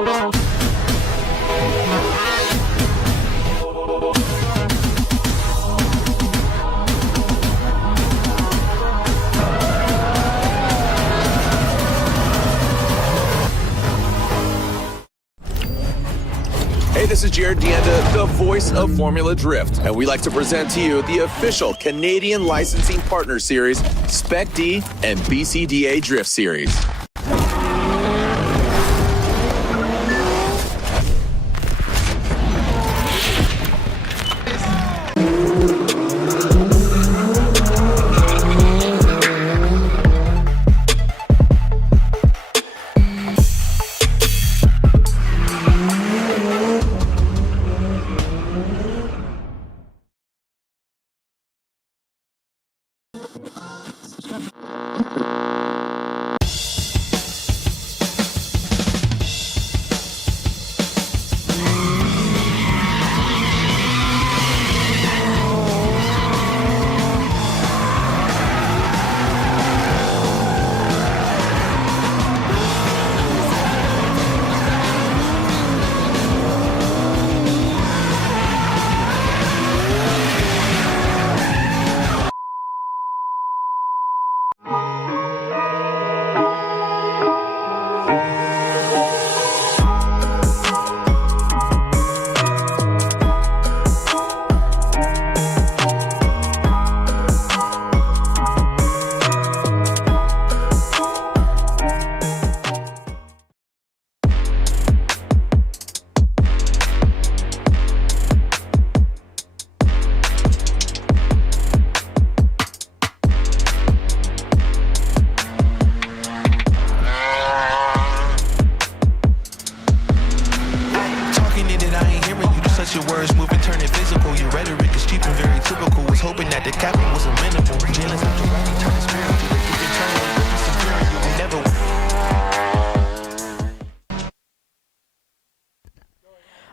Hey, this is Jared Deanda, the voice of Formula Drift, and we like to present to you the official Canadian Licensing Partner Series, Spec D and BCDA Drift Series.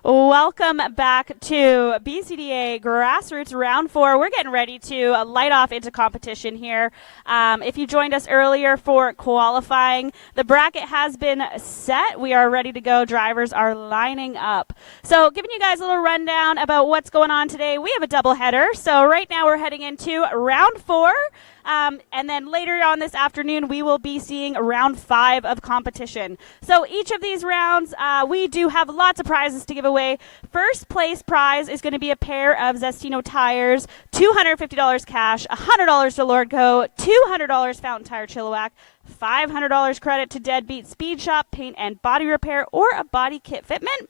Welcome back to BCDA Grassroots Round 4. We're getting ready to light off into competition here. If you joined us earlier for qualifying, the bracket has been set. We are ready to go. Drivers are lining up. So giving you guys a little rundown about what's going on today. We have a doubleheader. So right now we're heading into Round 4. And then later on this afternoon, we will be seeing round 5 of competition. So each of these rounds, we do have lots of prizes to give away. First place prize is going to be a pair of Zestino tires, $250 cash, $100 to Lordco, $200 Fountain Tire Chilliwack, $500 credit to Deadbeat Speed Shop, paint and body repair, or a body kit fitment.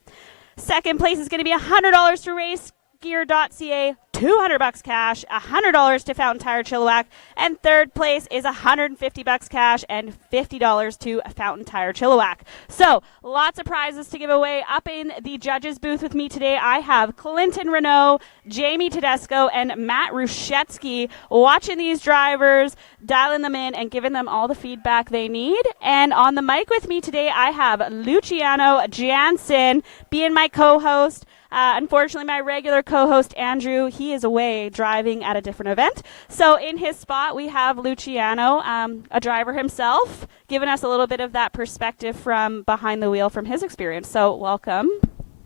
Second place is going to be $100 to Race Gear.ca, $200 cash, $100 to Fountain Tire Chilliwack, and third place is $150 cash and $50 to Fountain Tire Chilliwack. So lots of prizes to give away. Up in the judges booth with me today, I have Clinton Renault, Jamie Tedesco, and Matt Rushetsky watching these drivers, dialing them in, and giving them all the feedback they need. And on the mic with me today, I have Luciano Jansen being my co-host. Unfortunately, my regular co-host, Andrew, he is away driving at a different event. So in his spot, we have Luciano, a driver himself, giving us a little bit of that perspective from behind the wheel from his experience. So welcome.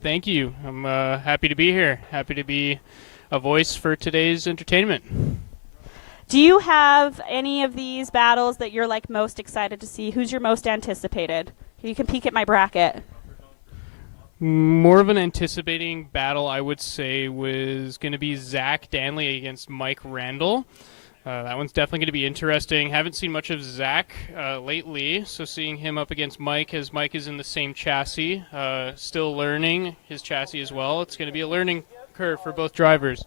Thank you. I'm happy to be here. Happy to be a voice for today's entertainment. Do you have any of these battles that you're like most excited to see? Who's your most anticipated? You can peek at my bracket. More of an anticipating battle, I would say, was going to be Zack Danley against Mike Randall. That one's definitely going to be interesting. Haven't seen much of Zack lately, so seeing him up against Mike, as Mike is in the same chassis, still learning his chassis as well. It's going to be a learning curve for both drivers.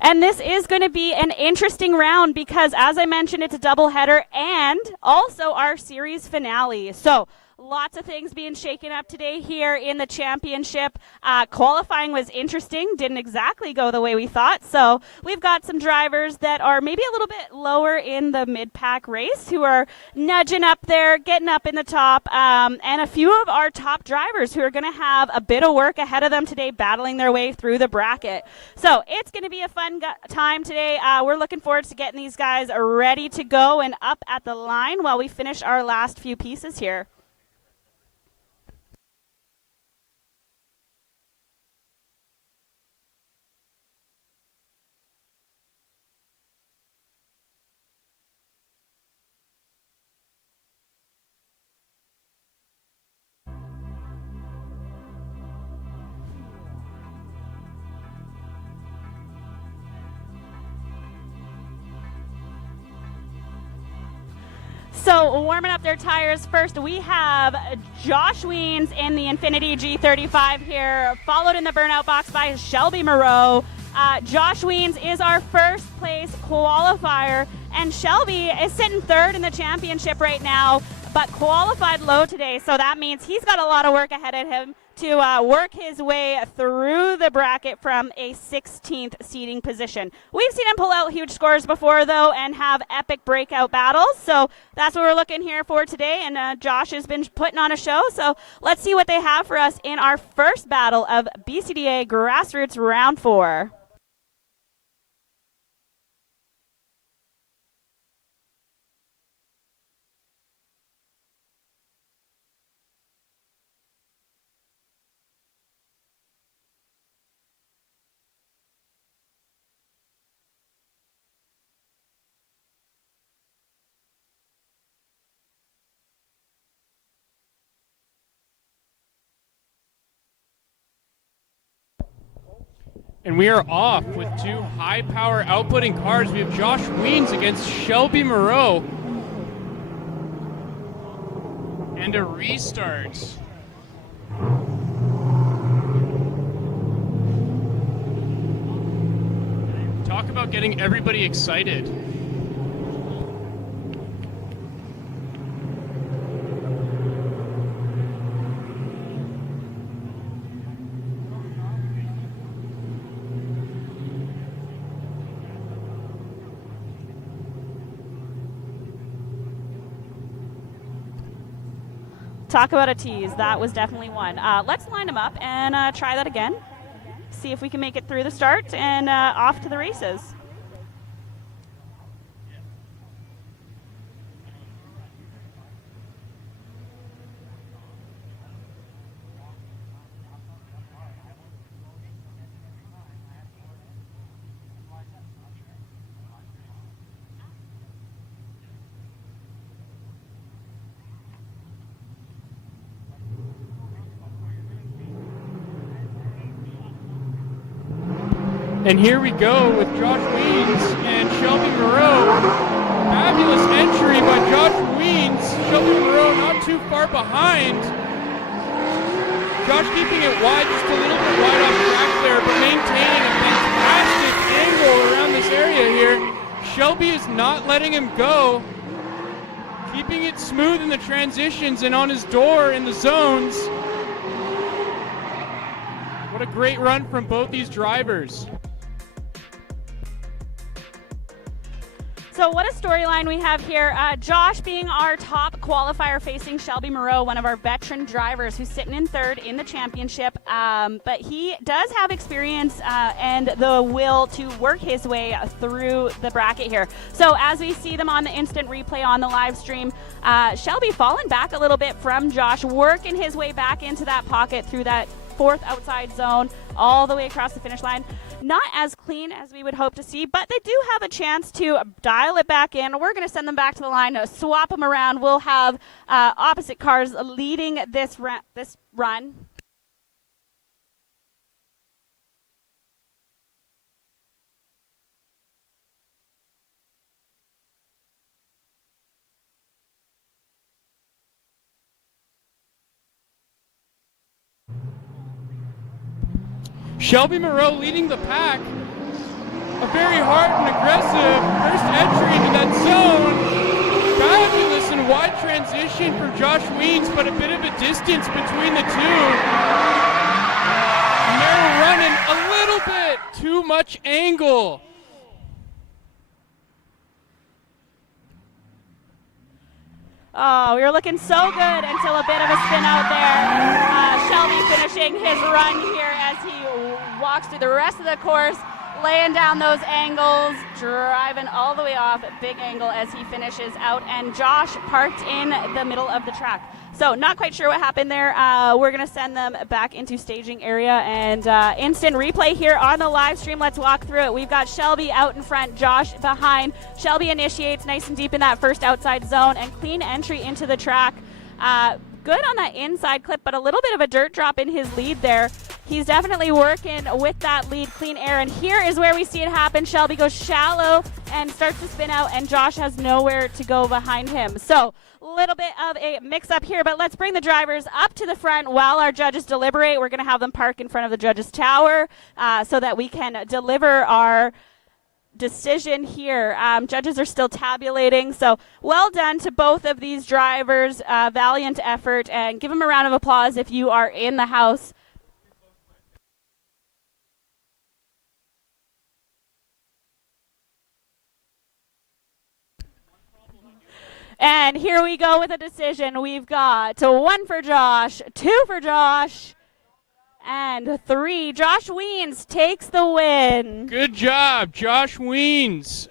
And this is going to be an interesting round because, as I mentioned, it's a doubleheader and also our series finale. So lots of things being shaken up today here in the championship. Qualifying was interesting, didn't exactly go the way we thought. So we've got some drivers that are maybe a little bit lower in the mid-pack race who are nudging up there, getting up in the top, and a few of our top drivers who are going to have a bit of work ahead of them today battling their way through the bracket. So it's going to be a fun time today. We're looking forward to getting these guys ready to go and up at the line while we finish our last few pieces here. So warming up their tires first, we have Josh Weens in the Infinity G35 here, followed in the burnout box by Shelby Maro. Josh Weens is our first place qualifier, and Shelby is sitting third in the championship right now, but qualified low today, so that means he's got a lot of work ahead of him to work his way through the bracket from a 16th seeding position. We've seen him pull out huge scores before, though, and have epic breakout battles, so that's what we're looking here for today, and Josh has been putting on a show, so let's see what they have for us in our first battle of BCDA Grassroots Round 4. And we are off with two high-power outputting cars. We have Josh Weens against Shelby Maro. And a restart. Talk about getting everybody excited. Talk about a tease. That was definitely one. Let's line them up and try that again. See if we can make it through the start and off to the races. And here we go with Josh Weens and Shelby Maro. Fabulous entry by Josh Weens. Shelby Maro not too far behind. Josh keeping it wide, just a little bit wide off track there, but maintaining a fantastic angle around this area here. Shelby is not letting him go. Keeping it smooth in the transitions and on his door in the zones. What a great run from both these drivers. So what a storyline we have here. Josh being our top qualifier facing Shelby Maro, one of our veteran drivers who's sitting in third in the championship. But he does have experience and the will to work his way through the bracket here. So as we see them on the instant replay on the live stream, Shelby falling back a little bit from Josh, working his way back into that pocket through that fourth outside zone all the way across the finish line. Not as clean as we would hope to see, but they do have a chance to dial it back in. We're going to send them back to the line, swap them around. We'll have opposite cars leading this run. Shelby Maro leading the pack. A very hard and aggressive first entry into that zone. Fabulous and wide transition for Josh Weens, but a bit of a distance between the two. Maro running a little bit too much angle. Oh, we were looking so good until a bit of a spin out there. Shelby finishing his run here as he walks through the rest of the course, laying down those angles, driving all the way off, big angle as he finishes out, and Josh parked in the middle of the track. So not quite sure what happened there. We're going to send them back into staging area and instant replay here on the live stream. Let's walk through it. We've got Shelby out in front, Josh behind. Shelby initiates nice and deep in that first outside zone and clean entry into the track. Good on that inside clip, but a little bit of a dirt drop in his lead there. He's definitely working with that lead clean air, and here is where we see it happen. Shelby goes shallow and starts to spin out, and Josh has nowhere to go behind him. So a little bit of a mix-up here, but let's bring the drivers up to the front while our judges deliberate. We're going to have them park in front of the judges' tower so that we can deliver our decision here. Judges are still tabulating, so well done to both of these drivers. Valiant effort, and give them a round of applause if you are in the house. And here we go with a decision. We've got 1 for Josh, 2 for Josh, and 3. Josh Weens takes the win. Good job, Josh Weens.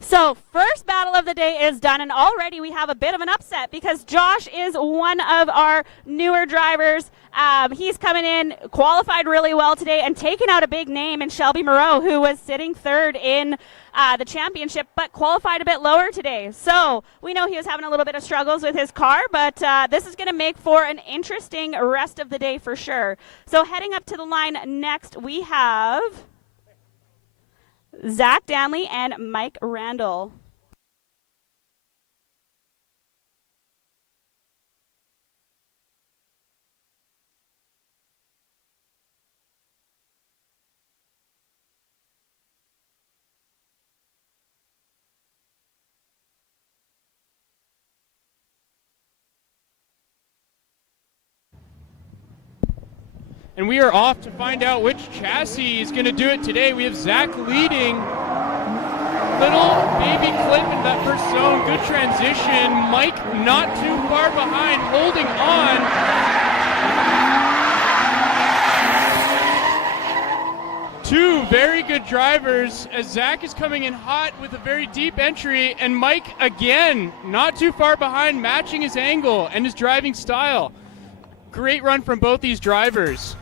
So first battle of the day is done, and already we have a bit of an upset because Josh is one of our newer drivers. He's coming in, qualified really well today, and taking out a big name in Shelby Maro, who was sitting third in the championship, but qualified a bit lower today. So we know he was having a little bit of struggles with his car, but this is going to make for an interesting rest of the day for sure. So heading up to the line next, we have Zack, Danley, and Mike Randall. And we are off to find out which chassis is going to do it today. We have Zack leading. Little baby clip in that first zone. Good transition. Mike not too far behind, holding on. Two very good drivers as Zack is coming in hot with a very deep entry, and Mike again not too far behind, matching his angle and his driving style. Great run from both these drivers.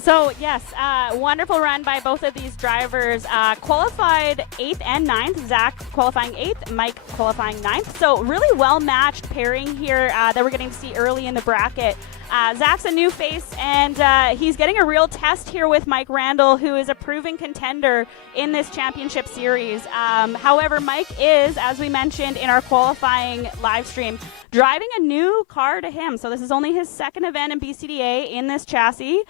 So, yes, wonderful run by both of these drivers. Qualified 8th and 9th. Zack qualifying 8th, Mike qualifying 9th. So, really well-matched pairing here that we're getting to see early in the bracket. Zack's a new face, and he's getting a real test here with Mike Randall, who is a proven contender in this championship series. However, Mike is, as we mentioned in our qualifying live stream, driving a new car to him. So, this is only his second event in BCDA in this chassis.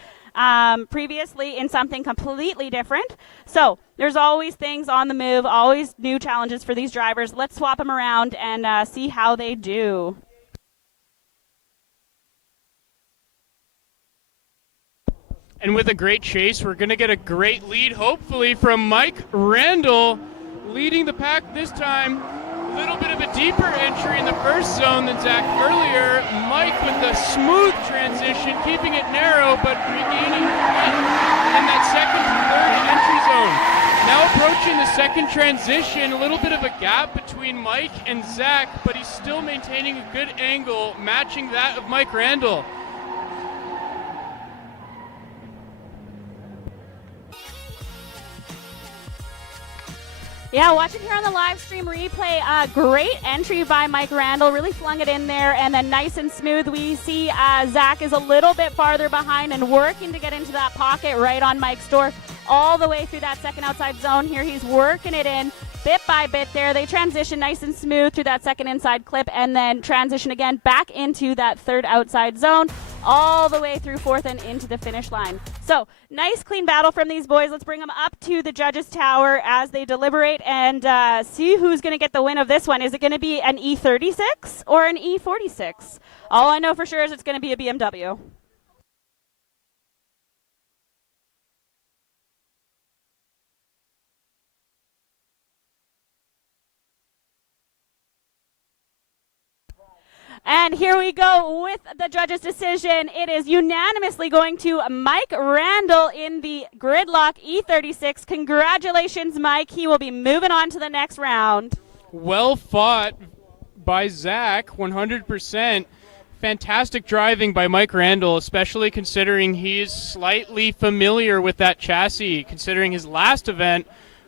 Previously in something completely different. So there's always things on the move, always new challenges for these drivers. Let's swap them around and see how they do. And with a great chase, we're going to get a great lead, hopefully, from Mike Randall, leading the pack this time. A little bit of a deeper entry in the first zone than Zack earlier. Mike with the smooth transition, keeping it narrow, but regaining in that second and third entry zone. Now approaching the second transition, a little bit of a gap between Mike and Zack, but he's still maintaining a good angle, matching that of Mike Randall. Yeah, watching here on the live stream replay, great entry by Mike Randall, really flung it in there, and then nice and smooth. We see Zack is a little bit farther behind and working to get into that pocket right on Mike's door, all the way through that second outside zone. Here he's working it in bit by bit there. They transition nice and smooth through that second inside clip, and then transition again back into that third outside zone, all the way through fourth and into the finish line. So nice clean battle from these boys. Let's bring them up to the judges' tower as they deliberate and see who's going to get the win of this one. Is it going to be an E36 or an E46? All I know for sure is it's going to be a BMW. And here we go with the judges' decision. It is unanimously going to Mike Randall in the Gridlock E36. Congratulations, Mike. He will be moving on to the next round. Well fought by Zack, 100%. fantastic driving by Mike Randall, especially considering he's slightly familiar with that chassis, considering his last event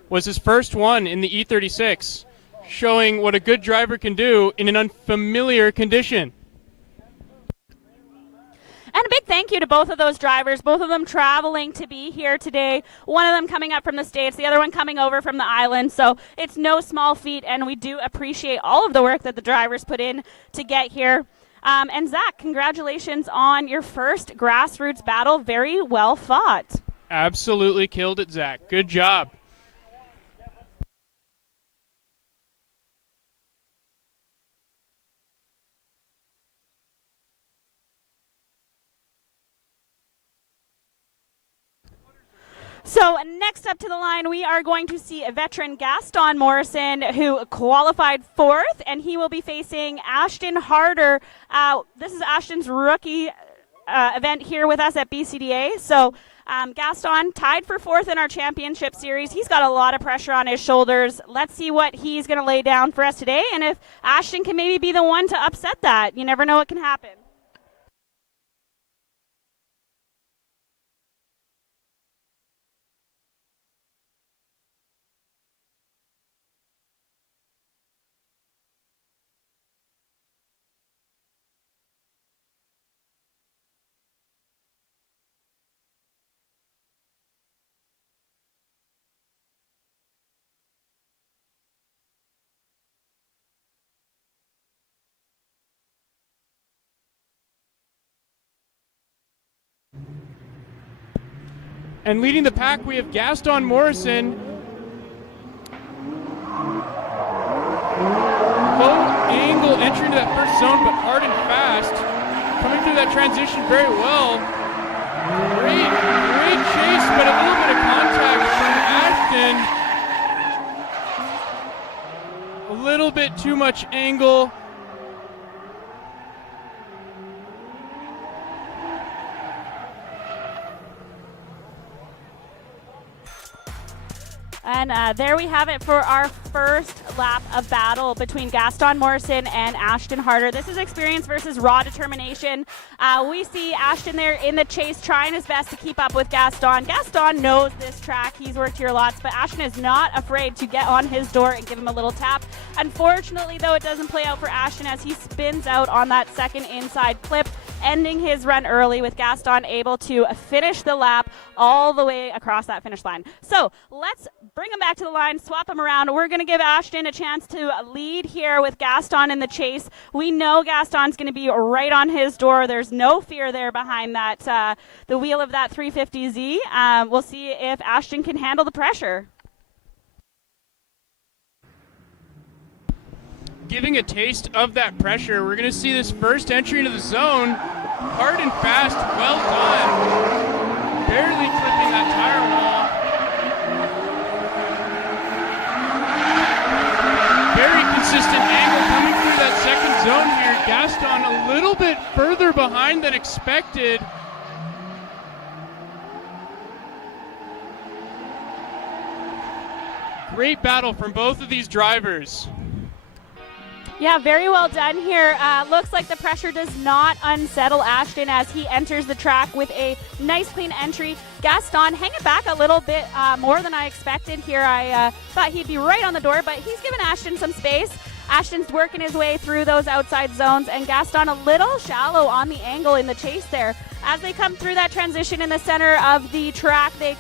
was his first one in the E36, showing what a good driver can do in an unfamiliar condition. And a big thank you to both of those drivers, both of them traveling to be here today. One of them coming up from the States, the other one coming over from the island. So it's no small feat, and we do appreciate all of the work that the drivers put in to get here. And Zack, congratulations on your first Grassroots battle. Very well fought. Absolutely killed it, Zack. Good job. So next up to the line, we are going to see a veteran Gaston Morrison, who qualified 4th, and he will be facing Ashton Harder. This is Ashton's rookie event here with us at BCDA. So Gaston tied for 4th in our championship series. He's got a lot of pressure on his shoulders. Let's see what he's going to lay down for us today, and if Ashton can maybe be the one to upset that. You never know what can happen. And leading the pack, we have Gaston Morrison. Low angle entry into that first zone, but hard and fast. Coming through that transition very well. Great chase, but a little bit of contact from Ashton. A little bit too much angle. And there we have it for our first lap of battle between Gaston Morrison and Ashton Harder. This is experience versus raw determination. We see Ashton there in the chase trying his best to keep up with Gaston. Gaston knows this track. He's worked here lots, but Ashton is not afraid to get on his door and give him a little tap. Unfortunately, though, it doesn't play out for Ashton as he spins out on that second inside clip, ending his run early, with Gaston able to finish the lap all the way across that finish line. So let's bring him back to the line, swap him around. We're going to give Ashton a chance to lead here with Gaston in the chase. We know Gaston's going to be right on his door. There's no fear there behind that, the wheel of that 350Z. We'll see if Ashton can handle the pressure. Giving a taste of that pressure, we're going to see this first entry into the zone. Hard and fast, well done. Barely clipping that tire wall. Very consistent angle coming through that second zone here. Gaston a little bit further behind than expected. Great battle from both of these drivers. Yeah, very well done here. Looks like the pressure does not unsettle Ashton as he enters the track with a nice clean entry. Gaston hanging back a little bit more than I expected here. I thought he'd be right on the door, but he's given Ashton some space. Ashton's working his way through those outside zones, and Gaston a little shallow on the angle in the chase there. As they come through that transition in the center of the track, they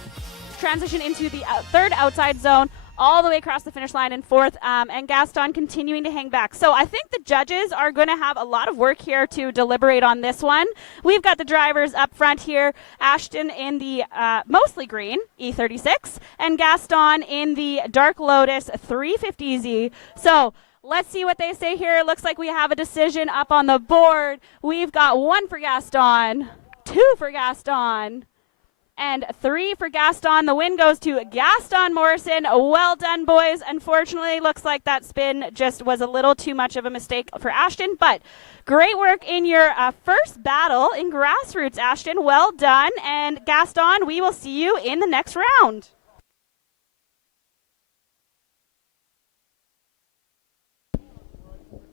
transition into the third outside zone, all the way across the finish line in 4th, and Gaston continuing to hang back. So I think the judges are going to have a lot of work here to deliberate on this one. We've got the drivers up front here, Ashton in the mostly green E36, and Gaston in the Dark Lotus 350Z. So let's see what they say here. It looks like we have a decision up on the board. We've got 1 for Gaston, 2 for Gaston, and 3 for Gaston. The win goes to Gaston Morrison. Well done, boys. Unfortunately, looks like that spin just was a little too much of a mistake for Ashton, but great work in your first battle in Grassroots, Ashton. Well done. And Gaston, we will see you in the next round.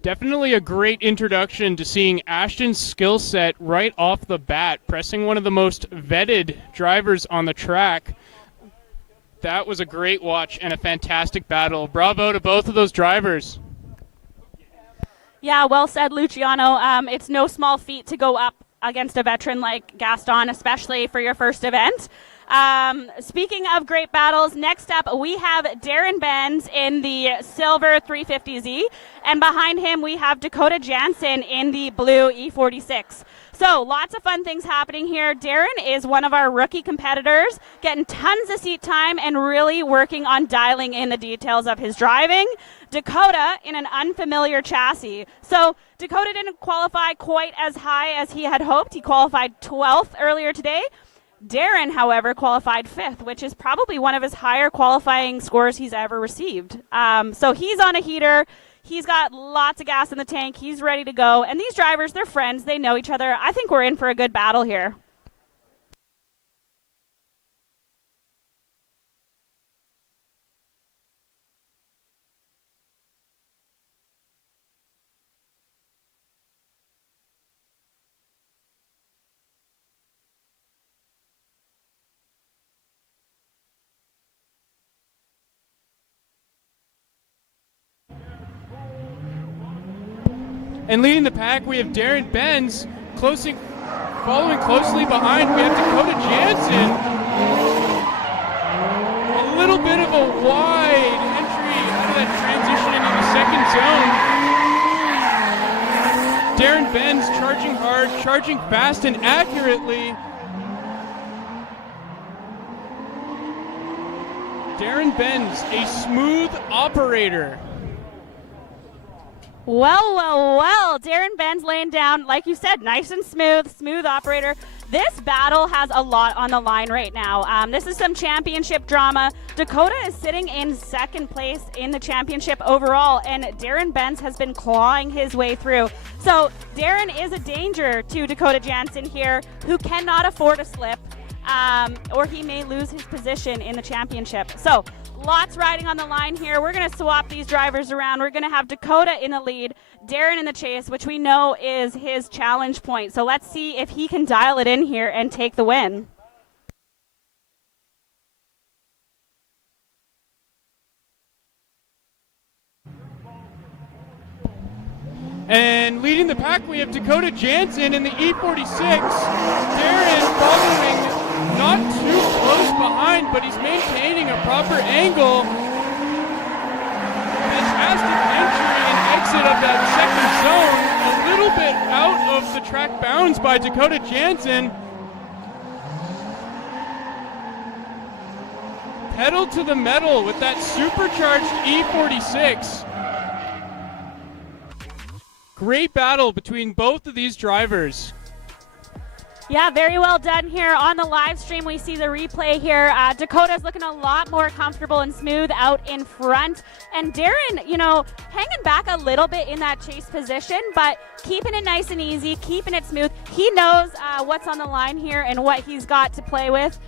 Definitely a great introduction to seeing Ashton's skill set right off the bat, pressing one of the most vetted drivers on the track. That was a great watch and a fantastic battle. Bravo to both of those drivers. Yeah, well said, Luciano. It's no small feat to go up against a veteran like Gaston, especially for your first event. Speaking of great battles, next up we have Darren Benz in the silver 350Z, and behind him we have Dakota Jansen in the blue E46. So lots of fun things happening here. Darren is one of our rookie competitors, getting tons of seat time and really working on dialing in the details of his driving. Dakota in an unfamiliar chassis. So Dakota didn't qualify quite as high as he had hoped. He qualified 12th earlier today. Darren, however, qualified 5th, which is probably one of his higher qualifying scores he's ever received. So he's on a heater. He's got lots of gas in the tank. He's ready to go. And these drivers, they're friends. They know each other. I think we're in for a good battle here. And leading the pack, we have Darren Benz, following closely behind, we have Dakota Jansen. A little bit of a wide entry out of that transition into the second zone. Darren Benz charging hard, charging fast and accurately. Darren Benz, a smooth operator. Well, Darren Benz laying down, like you said, nice and smooth operator. This battle has a lot on the line right now. This is some championship drama. Dakota is sitting in second place in the championship overall, and Darren Benz has been clawing his way through. So Darren is a danger to Dakota Jansen here, who cannot afford a slip, or he may lose his position in the championship. So lots riding on the line here. We're going to swap these drivers around. We're going to have Dakota in the lead, Darren in the chase, which we know is his challenge point. So let's see if he can dial it in here and take the win. And leading the pack, we have Dakota Jansen in the E46. Darren following not too close behind, but he's maintaining a proper angle. Fantastic entry and exit of that second zone. A little bit out of the track bounds by Dakota Jansen. Pedal to the metal with that supercharged E46. Great battle between both of these drivers. Yeah, very well done here on the live stream. We see the replay here. Dakota's looking a lot more comfortable and smooth out in front. And Darren, hanging back a little bit in that chase position, but keeping it nice and easy, keeping it smooth. He knows what's on the line here and what he's got to play with.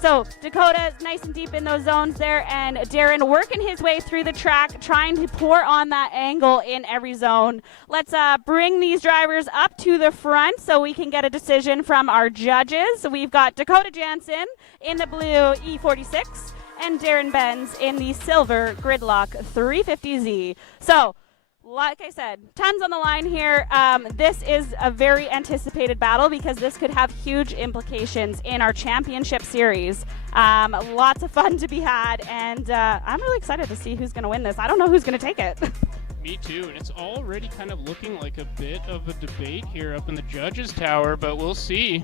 So Dakota's nice and deep in those zones there, and Darren working his way through the track, trying to pour on that angle in every zone. Let's bring these drivers up to the front so we can get a decision from our judges. We've got Dakota Jansen in the blue E46 and Darren Benz in the silver Gridlock 350Z. So, like I said, tons on the line here. This is a very anticipated battle because this could have huge implications in our championship series. Lots of fun to be had, and I'm really excited to see who's going to win this. I don't know who's going to take it. Me too, and it's already kind of looking like a bit of a debate here up in the judges' tower, but we'll see.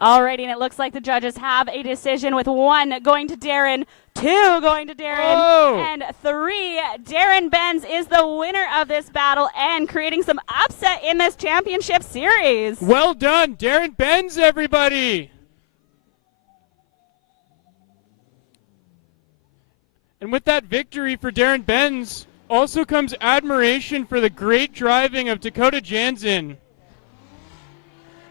Alrighty, and it looks like the judges have a decision with 1 going to Darren, 2 going to Darren, and 3. Darren Benz is the winner of this battle and creating some upset in this championship series. Well done, Darren Benz, everybody! And with that victory for Darren Benz, Also comes admiration for the great driving of Dakota Jansen.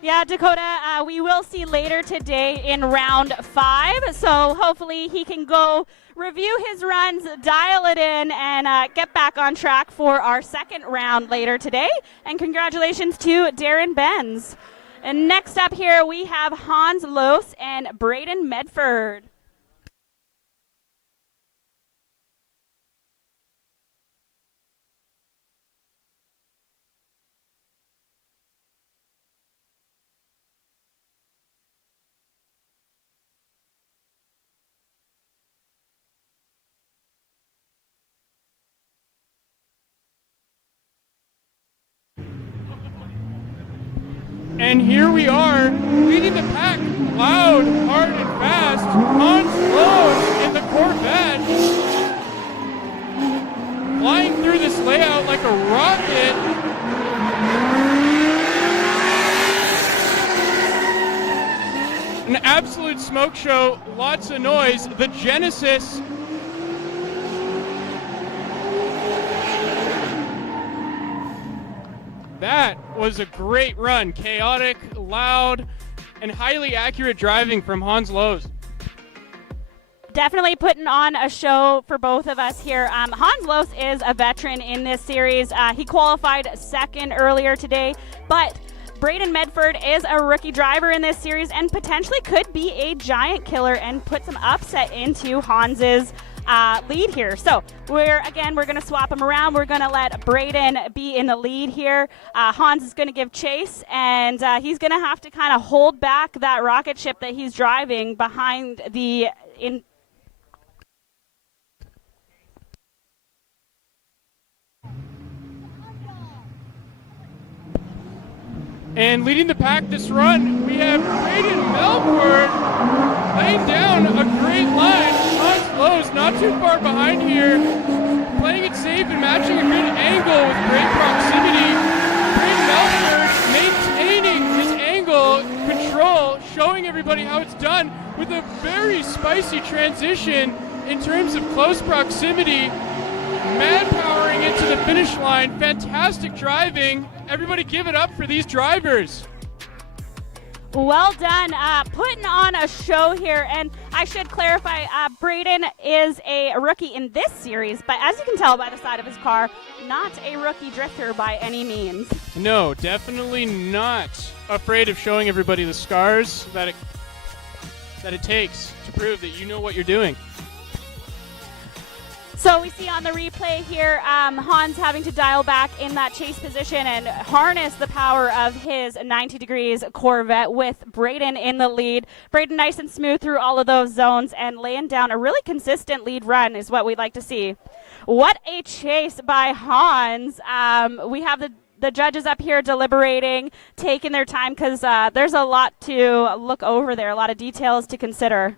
Yeah, Dakota, we will see later today in round 5. So hopefully he can go review his runs, dial it in, and get back on track for our second round later today. And congratulations to Darren Benz. And next up here we have Hans Los and Braden Medford. And here we are, leading the pack, loud, hard, and fast. Hans Lowe in the Corvette, flying through this layout like a rocket. An absolute smoke show, lots of noise. The Genesis. That was a great run. Chaotic, loud, and highly accurate driving from Hans Lowe's. Definitely putting on a show for both of us here. Hans Los is a veteran in this series. He qualified second earlier today, but Braden Medford is a rookie driver in this series and potentially could be a giant killer and put some upset into Hans's lead here. So we're going to swap them around. We're going to let Braden be in the lead here. Hans is going to give chase, and he's going to have to kind of hold back that rocket ship that he's driving behind the And leading the pack this run, we have Braden Medford laying down a great line. Hans Lowe's not too far behind here, playing it safe and matching a good angle with great proximity. Braden Medford maintaining his angle control, showing everybody how it's done with a very spicy transition in terms of close proximity. Mad powering into the finish line. Fantastic driving. Everybody give it up for these drivers. Well done. Putting on a show here. And I should clarify, Braden is a rookie in this series, but as you can tell by the side of his car, not a rookie drifter by any means. No, definitely not afraid of showing everybody the scars that it takes to prove that you know what you're doing. So we see on the replay here, Hans having to dial back in that chase position and harness the power of his 90 degrees Corvette with Braden in the lead. Braden nice and smooth through all of those zones and laying down a really consistent lead run is what we'd like to see. What a chase by Hans. We have the judges up here deliberating, taking their time because there's a lot to look over there, a lot of details to consider.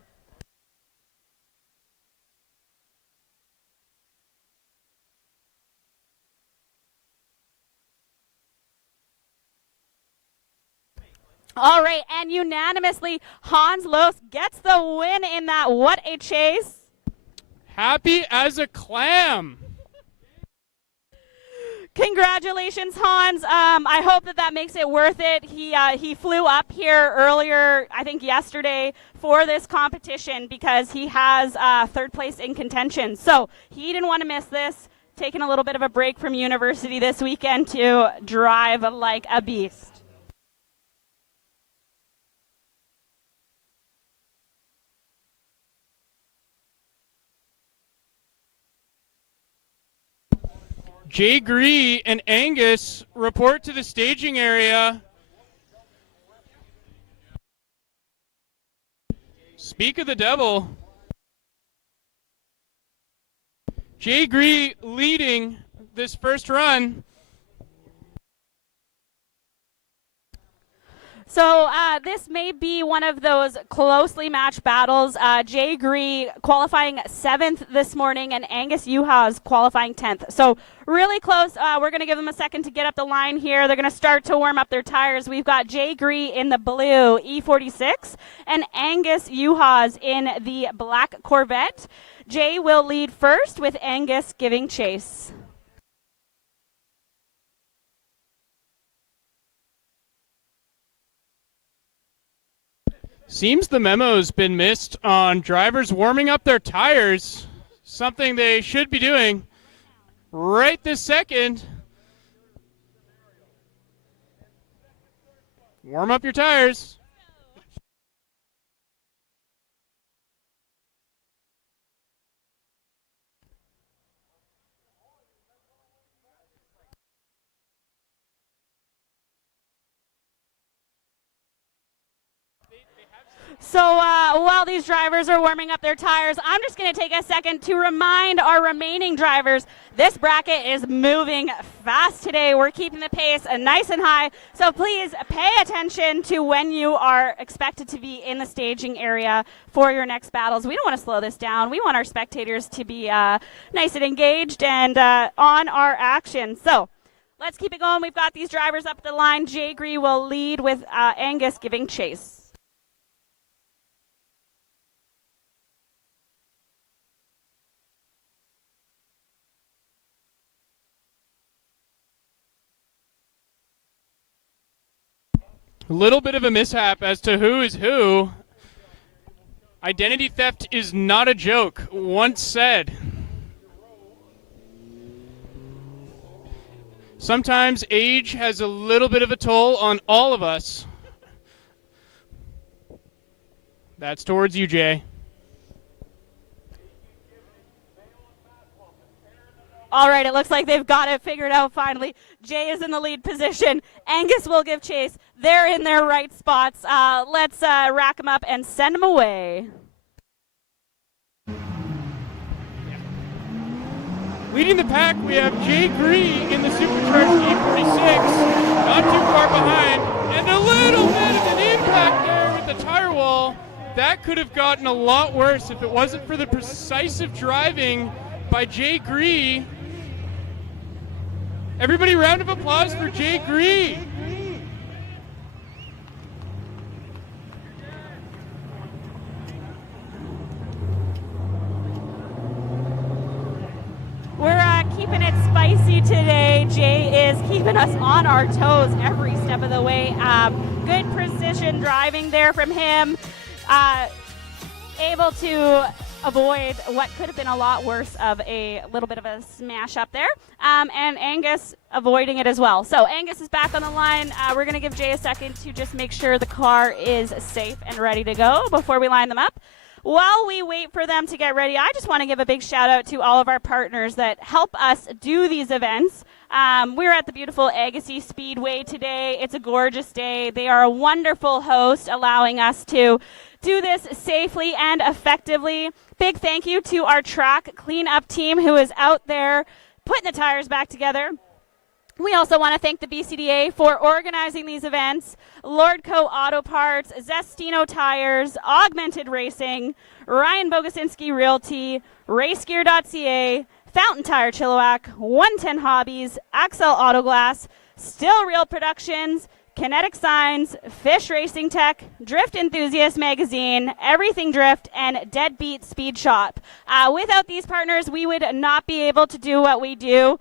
All right, and unanimously, Hans Los gets the win in that What a Chase. Happy as a clam. Congratulations, Hans. I hope that makes it worth it. He flew up here earlier, I think yesterday, for this competition because he has third place in contention. So he didn't want to miss this, taking a little bit of a break from university this weekend to drive like a beast. Jay Gree and Angus report to the staging area. Speak of the devil. Jay Gree leading this first run. So this may be one of those closely matched battles. Jay Gree qualifying 7th this morning and Angus UAS qualifying 10th. So really close. We're going to give them a second to get up the line here. They're going to start to warm up their tires. We've got Jay Gree in the blue E46 and Angus UAS in the black Corvette. Jay will lead first with Angus giving chase. Seems the memo's been missed on drivers warming up their tires, something they should be doing right this second. Warm up your tires. So while these drivers are warming up their tires, I'm just going to take a second to remind our remaining drivers this bracket is moving fast today. We're keeping the pace nice and high, so please pay attention to when you are expected to be in the staging area for your next battles. We don't want to slow this down. We want our spectators to be nice and engaged and on our action. So let's keep it going. We've got these drivers up the line. Jay Gree will lead with Angus giving chase. A little bit of a mishap as to who is who. Identity theft is not a joke, once said. Sometimes age has a little bit of a toll on all of us. That's towards you, Jay. All right, it looks like they've got it figured out finally. Jay is in the lead position. Angus will give chase. They're in their right spots. Let's rack them up and send them away. Leading the pack, we have Jay Gree in the supercharged E46, not too far behind, and a little bit of an impact there with the tire wall. That could have gotten a lot worse if it wasn't for the precisive driving by Jay Gree. Everybody, round of applause for Jay Gree. We're keeping it spicy today. Jay is keeping us on our toes every step of the way. Good precision driving there from him. Able to avoid what could have been a lot worse of a little bit of a smash up there. And Angus avoiding it as well. So Angus is back on the line. We're going to give Jay a second to just make sure the car is safe and ready to go before we line them up. While we wait for them to get ready, I just want to give a big shout out to all of our partners that help us do these events. We're at the beautiful Agassiz Speedway today. It's a gorgeous day. They are a wonderful host, allowing us to do this safely and effectively. Big thank you to our track cleanup team who is out there putting the tires back together. We also want to thank the BCDA for organizing these events, Lordco Auto Parts, Zestino Tires, Augmented Racing, Ryan Bogosinski Realty, RaceGear.ca, Fountain Tire Chilliwack, 110 Hobbies, Axel Autoglass, Still Real Productions, Kinetic Signs, Fish Racing Tech, Drift Enthusiast Magazine, Everything Drift, and Deadbeat Speed Shop. Without these partners, we would not be able to do what we do.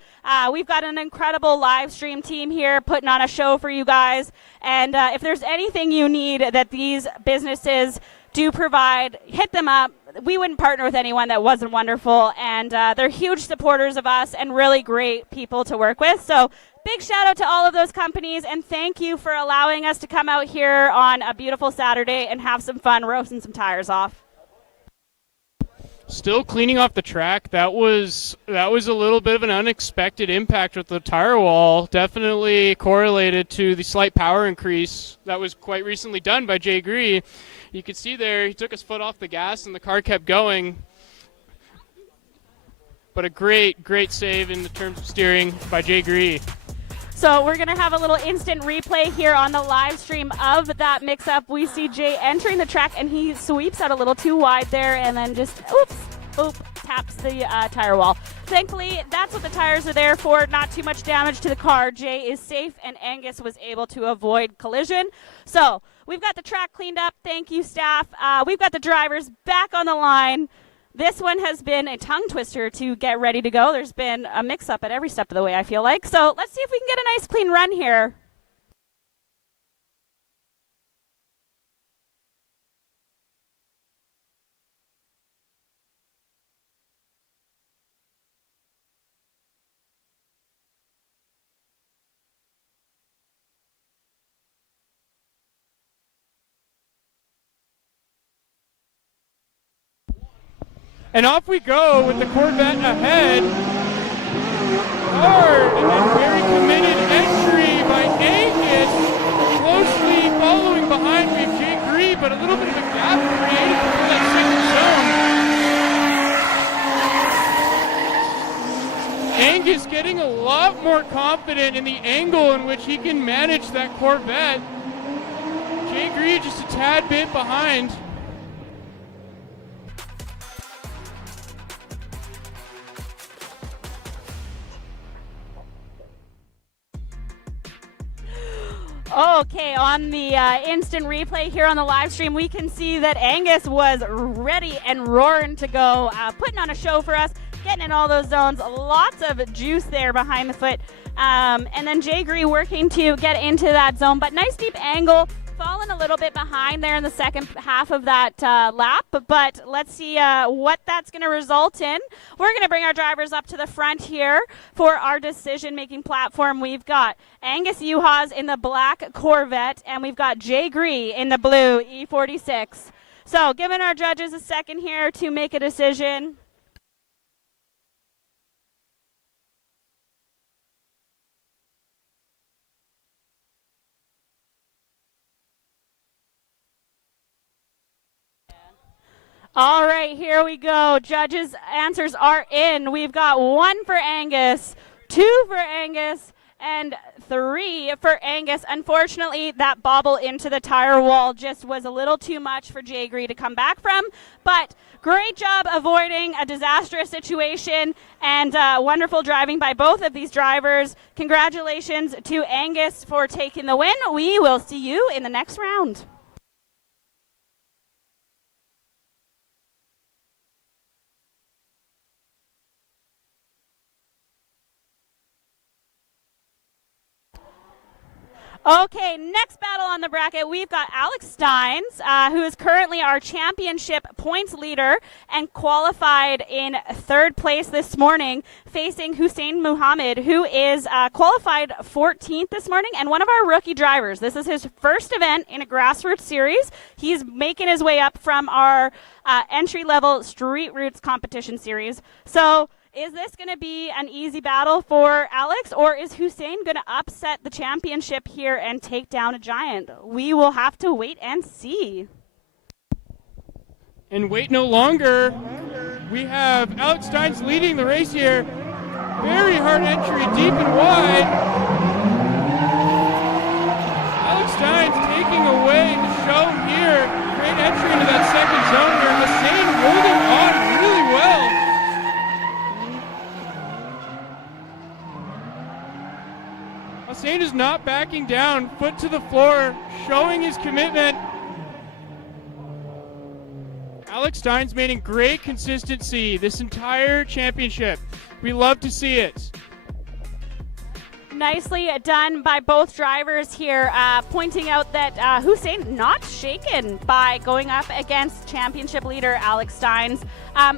We've got an incredible live stream team here putting on a show for you guys. And if there's anything you need that these businesses do provide, hit them up. We wouldn't partner with anyone that wasn't wonderful. And they're huge supporters of us and really great people to work with. So big shout out to all of those companies, and thank you for allowing us to come out here on a beautiful Saturday and have some fun roasting some tires off. Still cleaning off the track. That was a little bit of an unexpected impact with the tire wall. Definitely correlated to the slight power increase that was quite recently done by Jay Gree. You can see there he took his foot off the gas and the car kept going. But a great save in the terms of steering by Jay Gree. So we're going to have a little instant replay here on the live stream of that mix-up. We see Jay entering the track, and he sweeps out a little too wide there and then just, taps the tire wall. Thankfully, that's what the tires are there for, not too much damage to the car. Jay is safe, and Angus was able to avoid collision. So we've got the track cleaned up. Thank you, staff. We've got the drivers back on the line. This one has been a tongue twister to get ready to go. There's been a mix-up at every step of the way, I feel like. So let's see if we can get a nice clean run here. And off we go with the Corvette ahead. Hard and very committed entry by Angus. Closely following behind we have Jay Gree, but a little bit of a gap created for that second zone. Angus getting a lot more confident in the angle in which he can manage that Corvette. Jay Gree just a tad bit behind. Okay, on the instant replay here on the live stream, we can see that Angus was ready and roaring to go, putting on a show for us, getting in all those zones. Lots of juice there behind the foot. And then Jay Gree working to get into that zone, but nice deep angle. Fallen a little bit behind there in the second half of that lap, but let's see what that's going to result in. We're going to bring our drivers up to the front here for our decision-making platform. We've got Angus UAS in the black Corvette, and we've got Jay Gree in the blue E46. So giving our judges a second here to make a decision. All right, here we go. Judges' answers are in. We've got 1 for Angus, 2 for Angus, and 3 for Angus. Unfortunately, that bobble into the tire wall just was a little too much for Jay Gree to come back from. But great job avoiding a disastrous situation, and wonderful driving by both of these drivers. Congratulations to Angus for taking the win. We will see you in the next round. Okay, next battle on the bracket, we've got Alex Stein, who is currently our championship points leader and qualified in 3rd place this morning, facing Hussein Muhammad, who is qualified 14th this morning and one of our rookie drivers. This is his first event in a Grassroots series. He's making his way up from our entry-level Street Roots competition series. So is this going to be an easy battle for Alex, or is Hussein going to upset the championship here and take down a giant? We will have to wait and see. And wait no longer. We have Alex Stein's leading the race here. Very hard entry, deep and wide. Alex Stein's taking away the show here. Great entry into that second zone here. Hussein holding on really well. Hussein is not backing down, foot to the floor, showing his commitment. Alex Stein's made in great consistency this entire championship. We love to see it. Nicely done by both drivers here, pointing out that Hussein not shaken by going up against championship leader Alex Stein.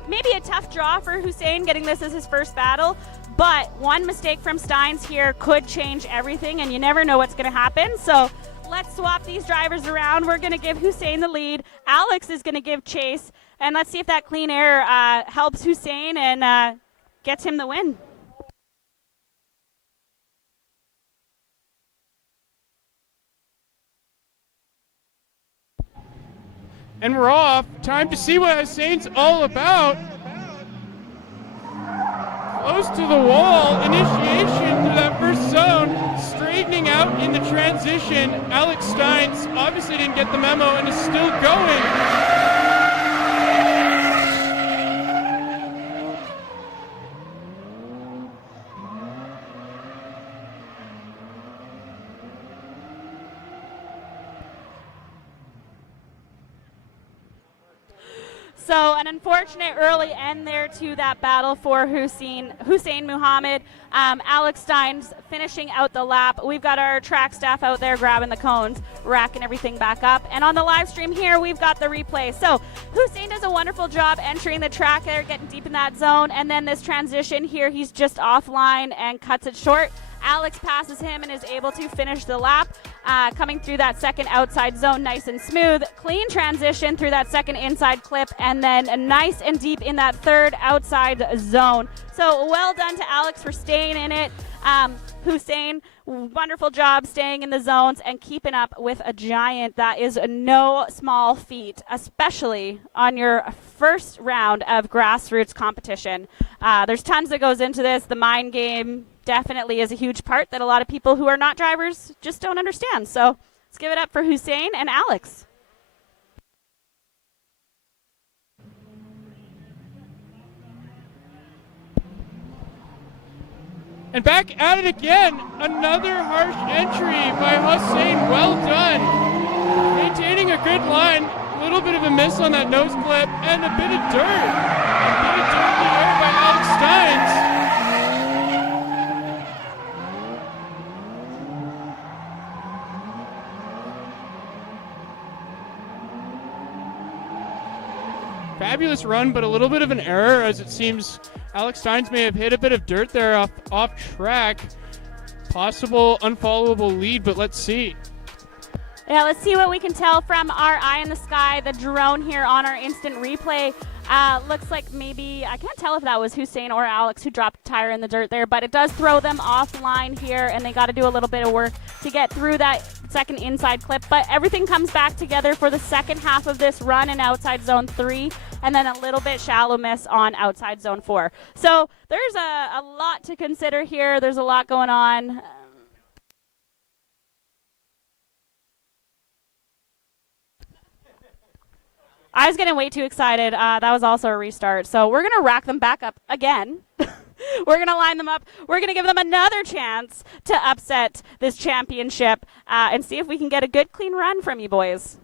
Maybe a tough draw for Hussein, getting this as his first battle, but one mistake from Steins here could change everything, and you never know what's going to happen. So let's swap these drivers around. We're going to give Hussein the lead. Alex is going to give chase, and let's see if that clean air helps Hussein and gets him the win. And we're off. Time to see what Hussein's all about. Close to the wall. Initiation through that first zone. Straightening out in the transition. Alex Steins obviously didn't get the memo and is still going. So an unfortunate early end there to that battle for Hussein Muhammad. Alex Stein's finishing out the lap. We've got our track staff out there grabbing the cones, racking everything back up. And on the live stream here, we've got the replay. So Hussein does a wonderful job entering the track there, getting deep in that zone. And then this transition here, he's just offline and cuts it short. Alex passes him and is able to finish the lap, coming through that second outside zone nice and smooth. Clean transition through that second inside clip, and then nice and deep in that third outside zone. So well done to Alex for staying in it. Hussein, wonderful job staying in the zones and keeping up with a giant. That is no small feat, especially on your first round of grassroots competition. There's tons that goes into this. The mind game definitely is a huge part that a lot of people who are not drivers just don't understand. So let's give it up for Hussein and Alex. And back at it again. Another harsh entry by Hussein. Well done. Maintaining a good line. A little bit of a miss on that nose clip and a bit of dirt. A bit of dirt in the air by Alex Steins. Fabulous run, but a little bit of an error, as it seems Alex Steins may have hit a bit of dirt there off track. Possible unfollowable lead, but let's see. Yeah, let's see what we can tell from our eye in the sky, the drone here on our instant replay. Looks like maybe, I can't tell if that was Hussein or Alex who dropped a tire in the dirt there, but it does throw them offline here, and they got to do a little bit of work to get through that second inside clip. But everything comes back together for the second half of this run in outside zone 3, and then a little bit shallow miss on outside zone 4. So there's a lot to consider here. There's a lot going on. I was getting way too excited. That was also a restart. So we're going to rack them back up again. We're going to line them up. We're going to give them another chance to upset this championship and see if we can get a good, clean run from you boys.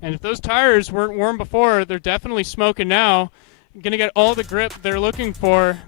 And if those tires weren't warm before, they're definitely smoking now. Going to get all the grip they're looking for.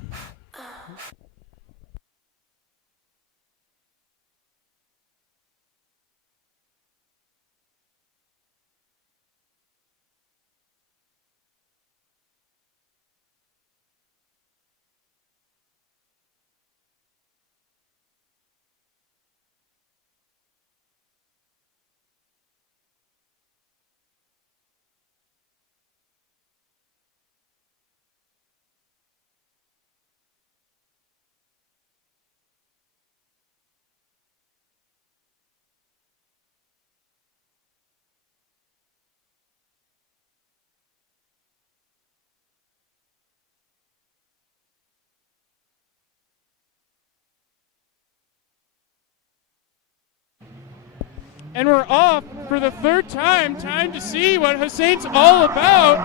And we're off for the third time. Time to see what Hussein's all about.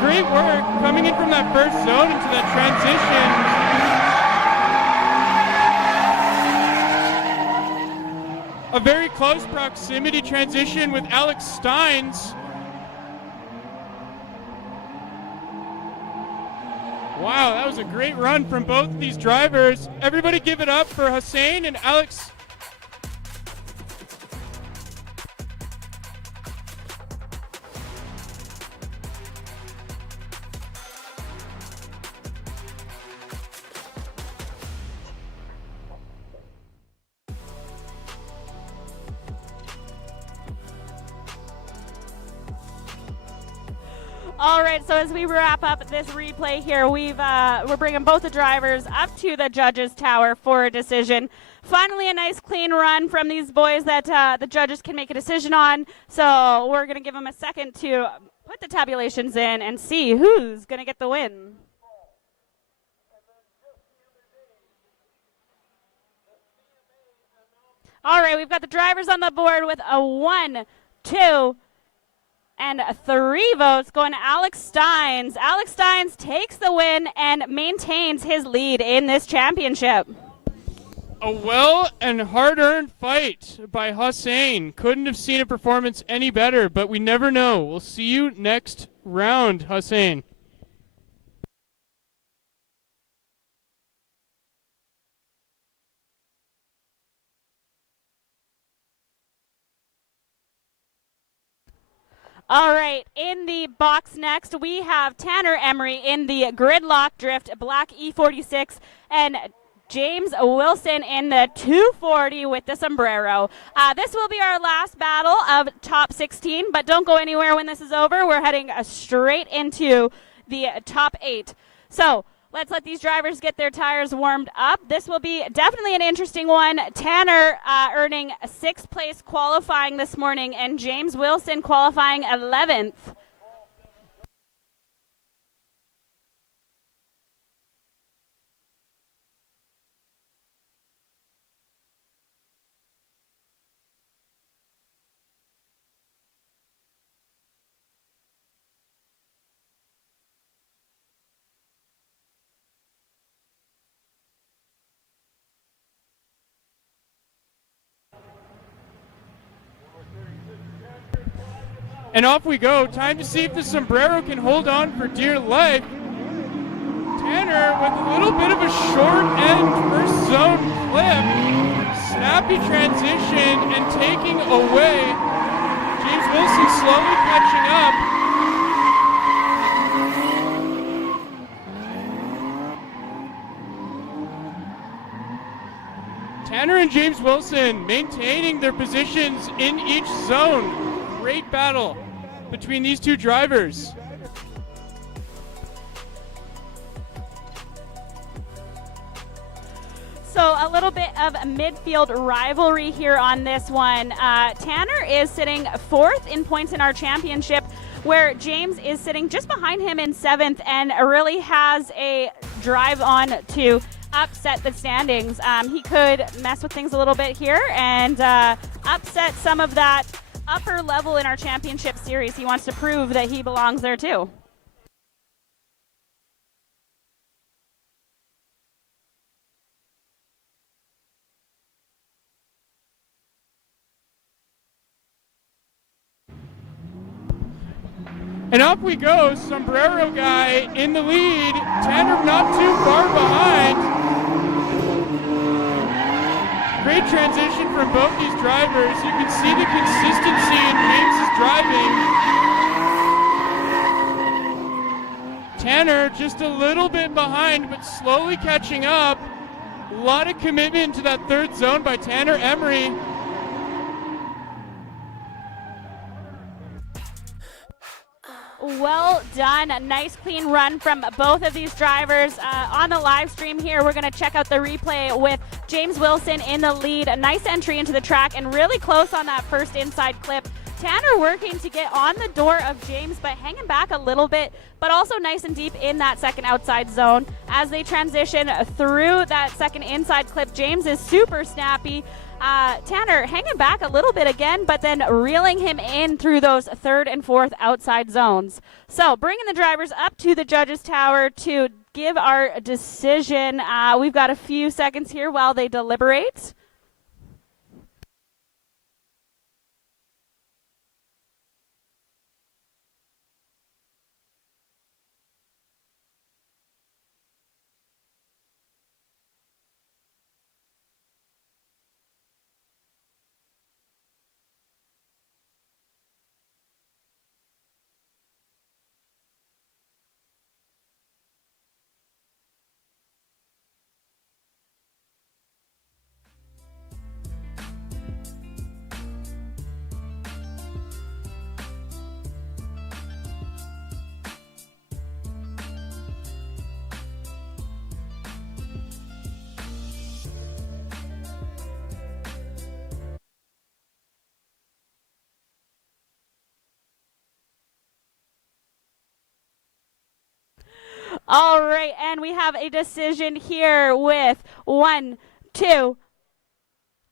Great work coming in from that first zone into that transition. A very close proximity transition with Alex Steins. Wow, that was a great run from both of these drivers. Everybody give it up for Hussein and Alex. All right, so as we wrap up this replay here, we're bringing both the drivers up to the judges' tower for a decision. Finally, a nice clean run from these boys that the judges can make a decision on. So we're going to give them a second to put the tabulations in and see who's going to get the win. All right, we've got the drivers on the board with a 1, 2, and 3 votes going to Alex Steins. Alex Steins takes the win and maintains his lead in this championship. A well and hard-earned fight by Hussein. Couldn't have seen a performance any better, but we never know. We'll see you next round, Hussein. All right, in the box next, we have Tanner Emery in the Gridlock Drift Black E46 and James Wilson in the 240 with the sombrero. This will be our last battle of top 16, but don't go anywhere when this is over. We're heading straight into the top 8. So let's let these drivers get their tires warmed up. This will be definitely an interesting one. Tanner earning 6th place qualifying this morning, and James Wilson qualifying 11th. And off we go. Time to see if the sombrero can hold on for dear life. Tanner with a little bit of a short end first zone clip. Snappy transition and taking away. James Wilson slowly catching up. Tanner and James Wilson maintaining their positions in each zone. Great battle between these two drivers. So a little bit of midfield rivalry here on this one. Tanner is sitting 4th in points in our championship, where James is sitting just behind him in 7th and really has a drive on to upset the standings. He could mess with things a little bit here and upset some of that upper level in our championship series. He wants to prove that he belongs there too. And up we go, sombrero guy in the lead, Tanner not too far behind. Great transition from both these drivers. You can see the consistency in James's driving. Tanner just a little bit behind, but slowly catching up. A lot of commitment to that 3rd zone by Tanner Emery. Well done. A nice clean run from both of these drivers. On the live stream here, we're going to check out the replay with James Wilson in the lead. A nice entry into the track and really close on that first inside clip. Tanner working to get on the door of James, but hanging back a little bit, but also nice and deep in that second outside zone. As they transition through that second inside clip, James is super snappy. Tanner hanging back a little bit again, but then reeling him in through those 3rd and 4th outside zones. So bringing the drivers up to the judges' tower to give our decision. We've got a few seconds here while they deliberate. All right, and we have a decision here with 1, 2,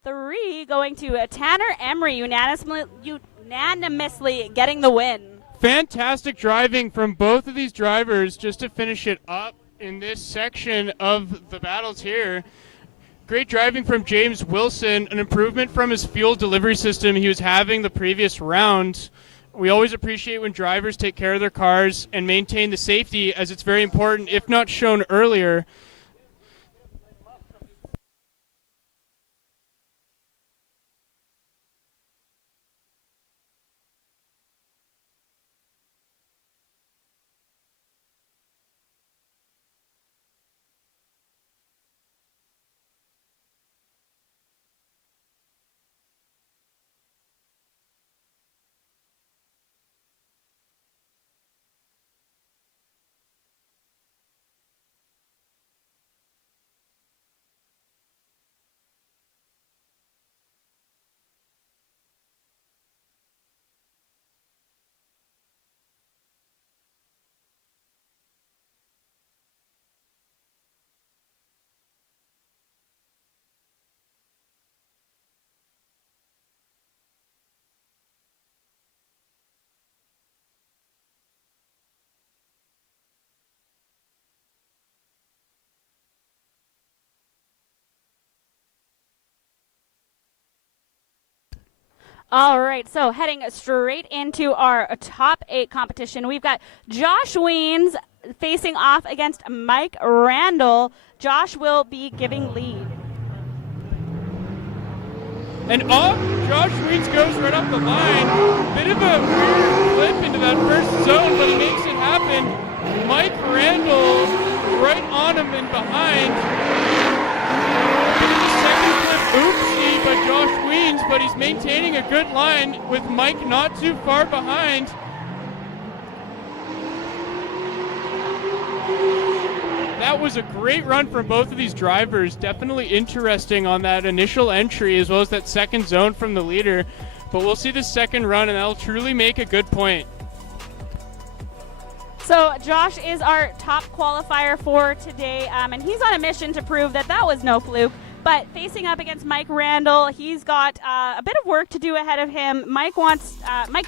3 going to Tanner Emery, unanimously getting the win. Fantastic driving from both of these drivers just to finish it up in this section of the battles here. Great driving from James Wilson, an improvement from his fuel delivery system he was having the previous round. We always appreciate when drivers take care of their cars and maintain the safety, as it's very important, if not shown earlier. All right, so heading straight into our top 8 competition, we've got Josh Weens facing off against Mike Randall. Josh will be giving lead. And off Josh Weens goes right up the line. Bit of a weird flip into that first zone, but he makes it happen. Mike Randall right on him and behind. Bit of a second flip, oopsie, by Josh Weens, but he's maintaining a good line with Mike not too far behind. That was a great run from both of these drivers. Definitely interesting on that initial entry as well as that second zone from the leader. But we'll see the second run, and that'll truly make a good point. So Josh is our top qualifier for today, and he's on a mission to prove that that was no fluke. But facing up against Mike Randall, he's got a bit of work to do ahead of him. Mike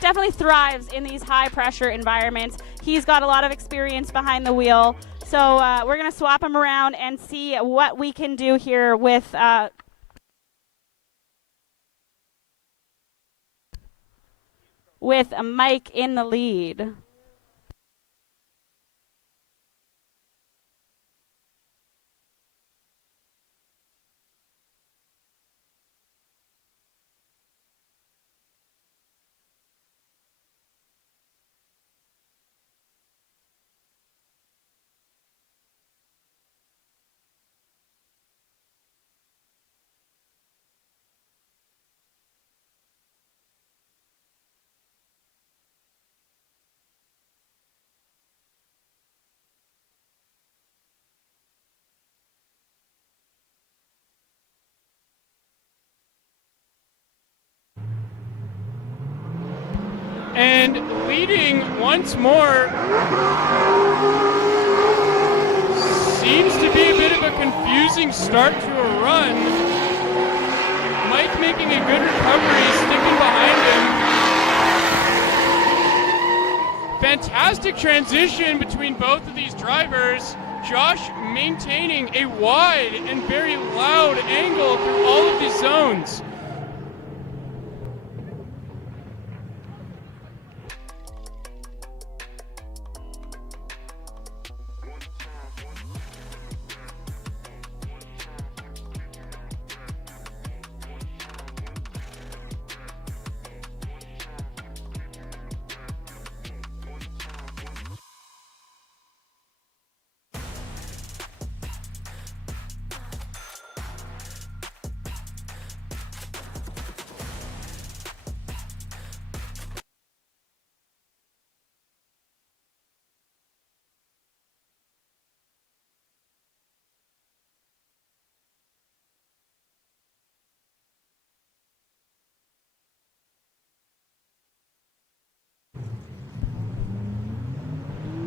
definitely thrives in these high-pressure environments. He's got a lot of experience behind the wheel. So we're going to swap him around and see what we can do here with Mike in the lead. And leading once more seems to be a bit of a confusing start to a run. Mike making a good recovery, sticking behind him. Fantastic transition between both of these drivers. Josh maintaining a wide and very loud angle through all of these zones.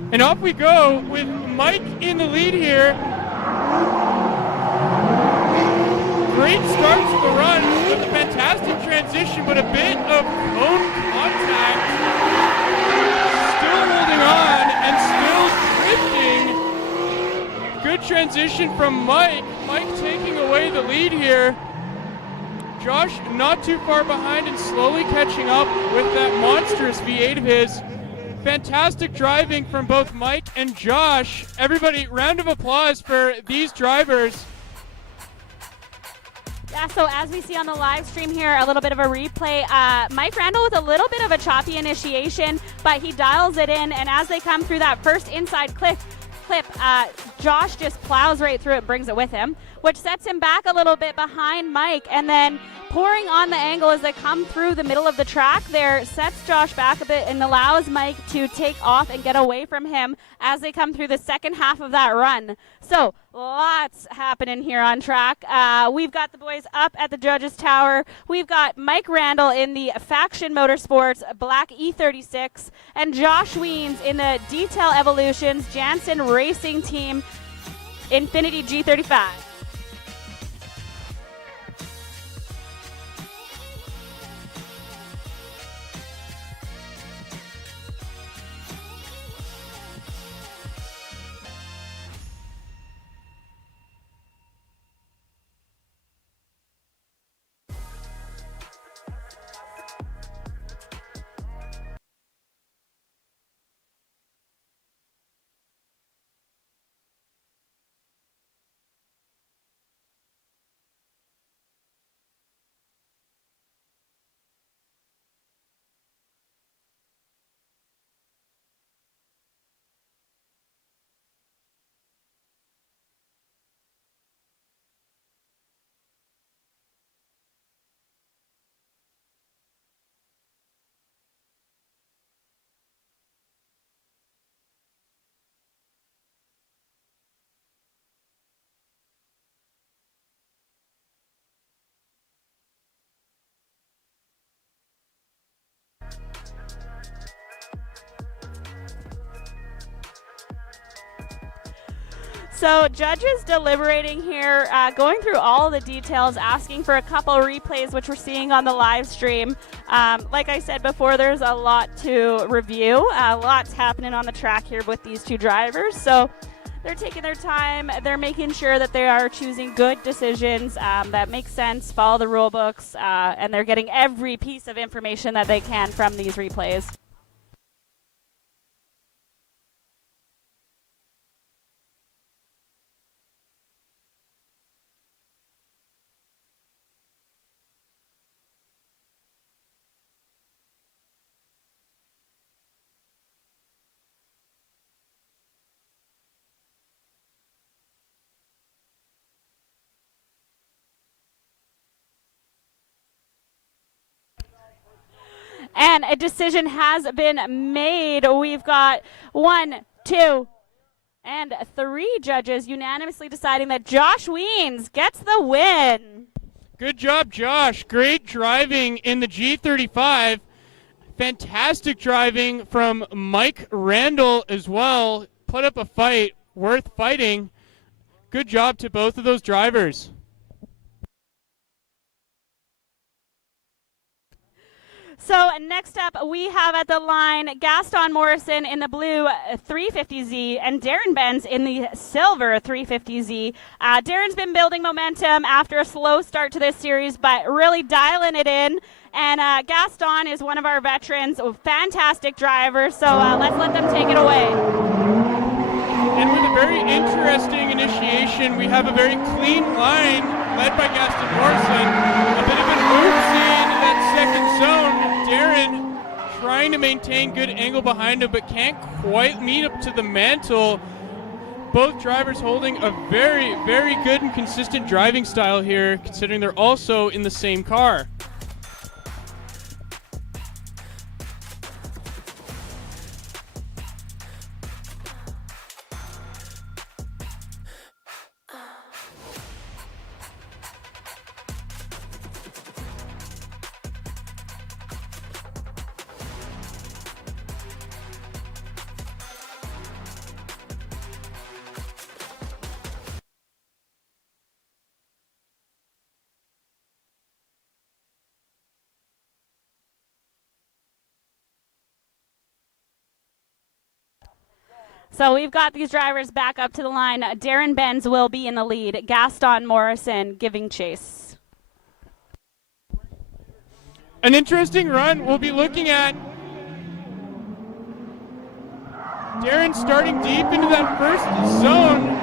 And off we go with Mike in the lead here. Great start to the run with a fantastic transition, but a bit of cone contact. Still holding on and still drifting. Good transition from Mike. Mike taking away the lead here. Josh not too far behind and slowly catching up with that monstrous V8 of his. Fantastic driving from both Mike and Josh. Everybody, round of applause for these drivers. Yeah, so as we see on the live stream here, a little bit of a replay. Mike Randall with a little bit of a choppy initiation, but he dials it in, and as they come through that first inside clip, Josh just plows right through it, brings it with him, which sets him back a little bit behind Mike, and then pouring on the angle as they come through the middle of the track there sets Josh back a bit and allows Mike to take off and get away from him as they come through the second half of that run. So lots happening here on track. We've got the boys up at the judges tower. We've got Mike Randall in the Faction Motorsports Black E36 and Josh Weens in the Detail Evolutions Jansen Racing Team Infinity G35. So judges deliberating here, going through all the details, asking for a couple replays, which we're seeing on the live stream. Like I said before, there's a lot to review. Lots happening on the track here with these two drivers. So they're taking their time. They're making sure that they are choosing good decisions that make sense, follow the rule books, and they're getting every piece of information that they can from these replays. And a decision has been made. We've got 1, 2, and 3 judges unanimously deciding that Josh Weens gets the win. Good job, Josh. Great driving in the G35. Fantastic driving from Mike Randall as well. Put up a fight worth fighting. Good job to both of those drivers. So next up, we have at the line Gaston Morrison in the blue 350Z and Darren Benz in the silver 350Z. Darren's been building momentum after a slow start to this series, but really dialing it in. And Gaston is one of our veterans, a fantastic driver, so let's let them take it away. And with a very interesting initiation, we have a very clean line led by Gaston Morrison. A bit of an oopsie into that second zone. Darren trying to maintain good angle behind him, but can't quite meet up to the mantle. Both drivers holding a very, very good and consistent driving style here, considering they're also in the same car. So we've got these drivers back up to the line. Darren Benz will be in the lead. Gaston Morrison giving chase. An interesting run we'll be looking at. Darren starting deep into that first zone.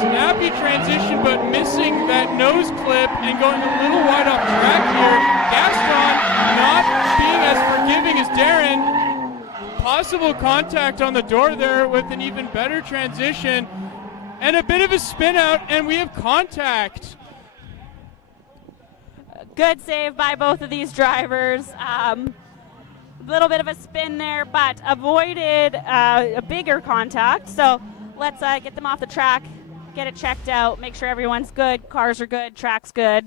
Snappy transition, but missing that nose clip and going a little wide off track here. Gaston not being as forgiving as Darren. Possible contact on the door there with an even better transition. And a bit of a spin out, and we have contact. Good save by both of these drivers. A little bit of a spin there, but avoided a bigger contact. So let's get them off the track, get it checked out, make sure everyone's good, cars are good, track's good.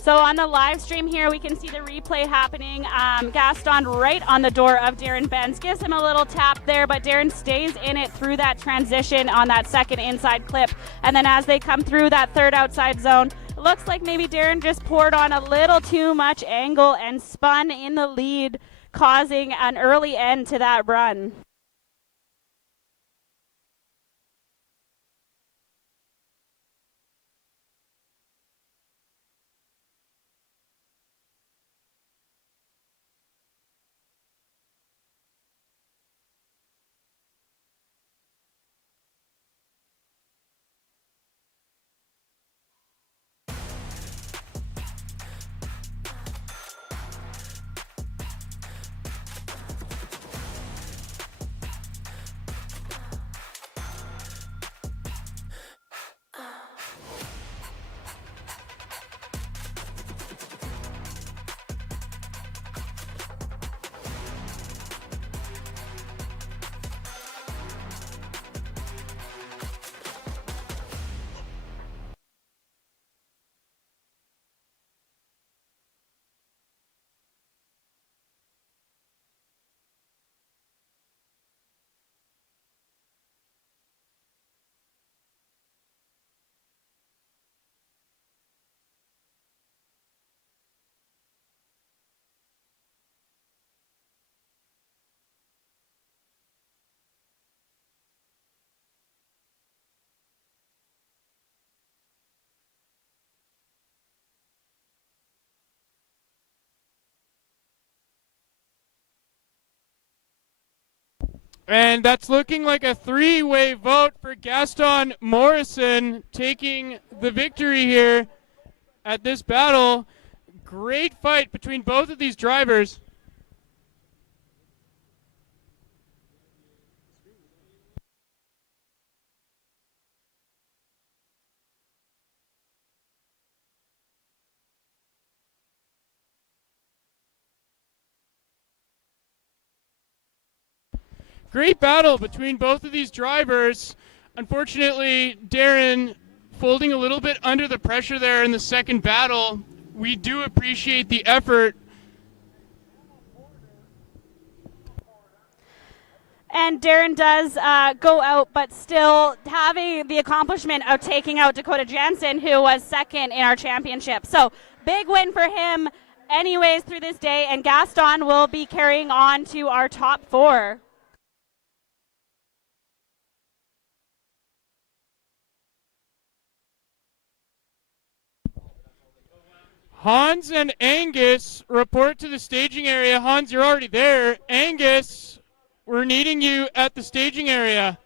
So on the live stream here, we can see the replay happening. Gaston right on the door of Darren Benz. Gives him a little tap there, but Darren stays in it through that transition on that second inside clip. And then as they come through that third outside zone, it looks like maybe Darren just poured on a little too much angle and spun in the lead, causing an early end to that run. And that's looking like a three-way vote for Gaston Morrison taking the victory here at this battle. Great fight between both of these drivers. Great battle between both of these drivers. Unfortunately, Darren folding a little bit under the pressure there in the second battle. We do appreciate the effort. And Darren does go out, but still having the accomplishment of taking out Dakota Jansen, who was second in our championship. So big win for him anyways through this day, and Gaston will be carrying on to our top four. Hans and Angus report to the staging area. Hans, you're already there. Angus, we're needing you at the staging area.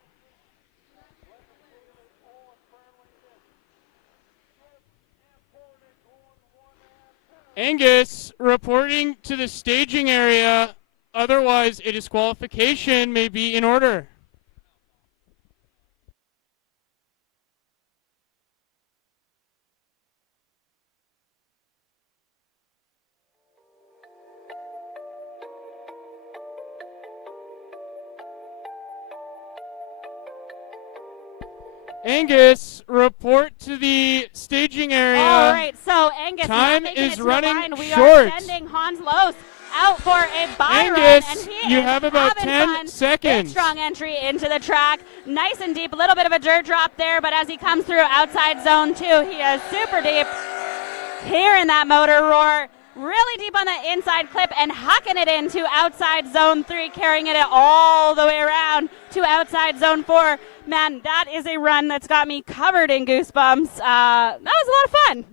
Angus reporting to the staging area. Otherwise, a disqualification may be in order. Angus, report to the staging area. All right, so Angus time not making is it to running the line. We short. are sending Hans Los out for a bye run, Angus, and he you is have about having 10 fun. seconds. Big strong entry into the track, nice and deep. A little bit of a dirt drop there, but as he comes through outside zone 2, he is super deep. Hearing that motor roar, really deep on the inside clip and hucking it into outside zone 3, carrying it all the way around to outside zone 4. Man, that is a run that's got me covered in goosebumps. That was a lot of fun.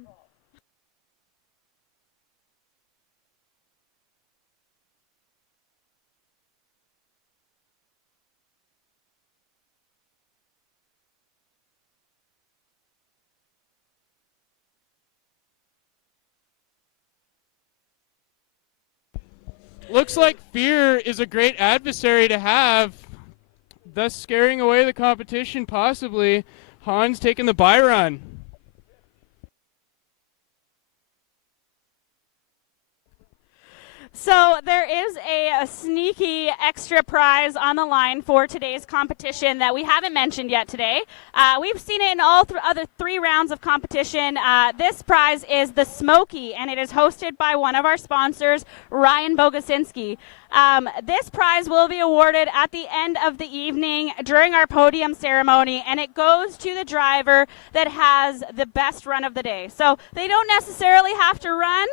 Looks like fear is a great adversary to have, thus scaring away the competition possibly. Hans taking the bye run. So there is a sneaky extra prize on the line for today's competition that we haven't mentioned yet today. We've seen it in all other 3 rounds of competition. This prize is the Smoky, and it is hosted by one of our sponsors, Ryan Bogasinski. This prize will be awarded at the end of the evening during our podium ceremony, and it goes to the driver that has the best run of the day. So they don't necessarily have to run,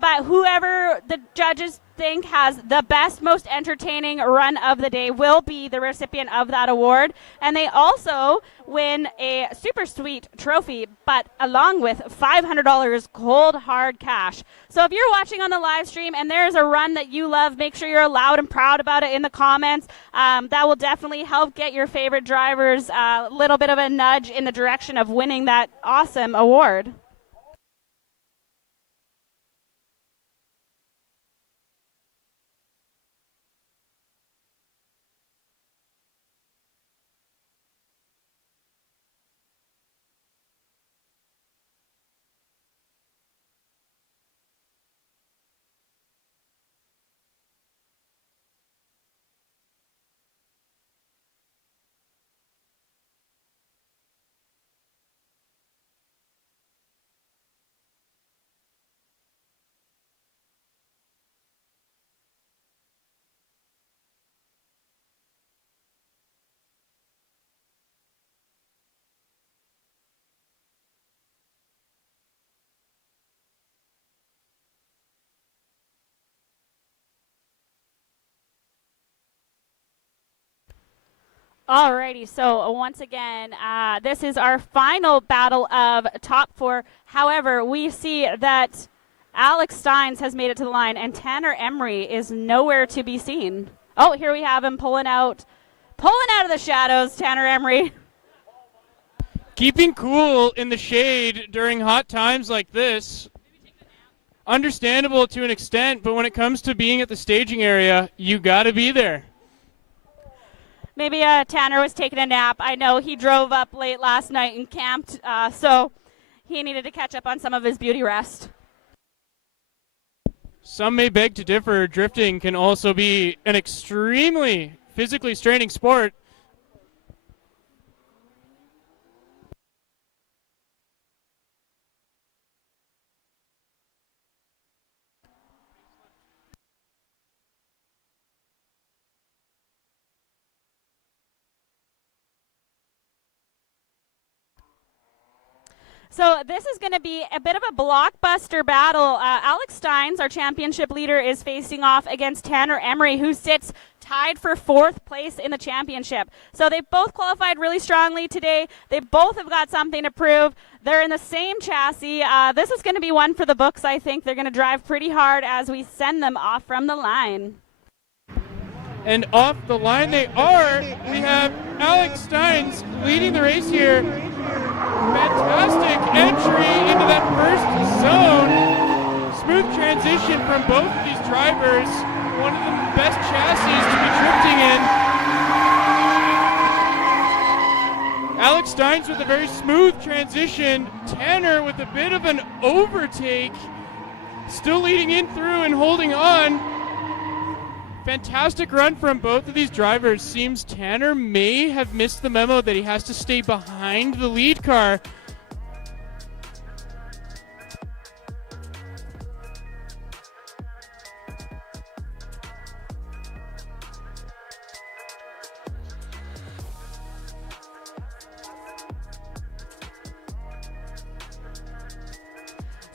but whoever the judges think has the best, most entertaining run of the day will be the recipient of that award. And they also win a super sweet trophy, but along with $500 cold hard cash. So if you're watching on the live stream and there's a run that you love, make sure you're loud and proud about it in the comments. That will definitely help get your favorite drivers a little bit of a nudge in the direction of winning that awesome award. Alrighty, so once again, this is our final battle of top 4. However, we see that Alex Stein has made it to the line, and Tanner Emery is nowhere to be seen. Oh, here we have him pulling out of the shadows, Tanner Emery. Keeping cool in the shade during hot times like this. Understandable to an extent, but when it comes to being at the staging area, you got to be there. Maybe Tanner was taking a nap. I know he drove up late last night and camped, so he needed to catch up on some of his beauty rest. Some may beg to differ. Drifting can also be an extremely physically straining sport. So this is going to be a bit of a blockbuster battle. Alex Stein, our championship leader, is facing off against Tanner Emery, who sits tied for 4th place in the championship. So they both qualified really strongly today. They both have got something to prove. They're in the same chassis. This is going to be one for the books, I think. They're going to drive pretty hard as we send them off from the line. And off the line they are. We have Alex Steins leading the race here. Fantastic entry into that first zone. Smooth transition from both of these drivers. One of the best chassis to be drifting in. Alex Steins with a very smooth transition. Tanner with a bit of an overtake. Still leading in through and holding on. Fantastic run from both of these drivers. Seems Tanner may have missed the memo that he has to stay behind the lead car.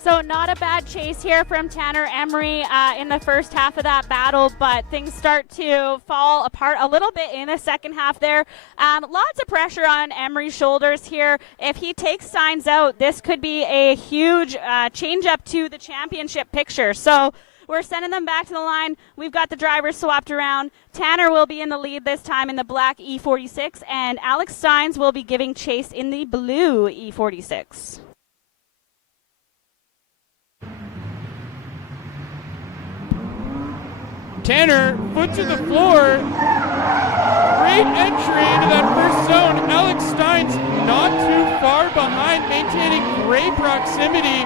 So not a bad chase here from Tanner Emery in the first half of that battle, but things start to fall apart a little bit in the second half there. Lots of pressure on Emery's shoulders here. If he takes Steins out, this could be a huge change up to the championship picture. So we're sending them back to the line. We've got the drivers swapped around. Tanner will be in the lead this time in the black E46, and Alex Steins will be giving chase in the blue E46. Tanner, foot to the floor. Great entry into that first zone. Alex Steins not too far behind, maintaining great proximity.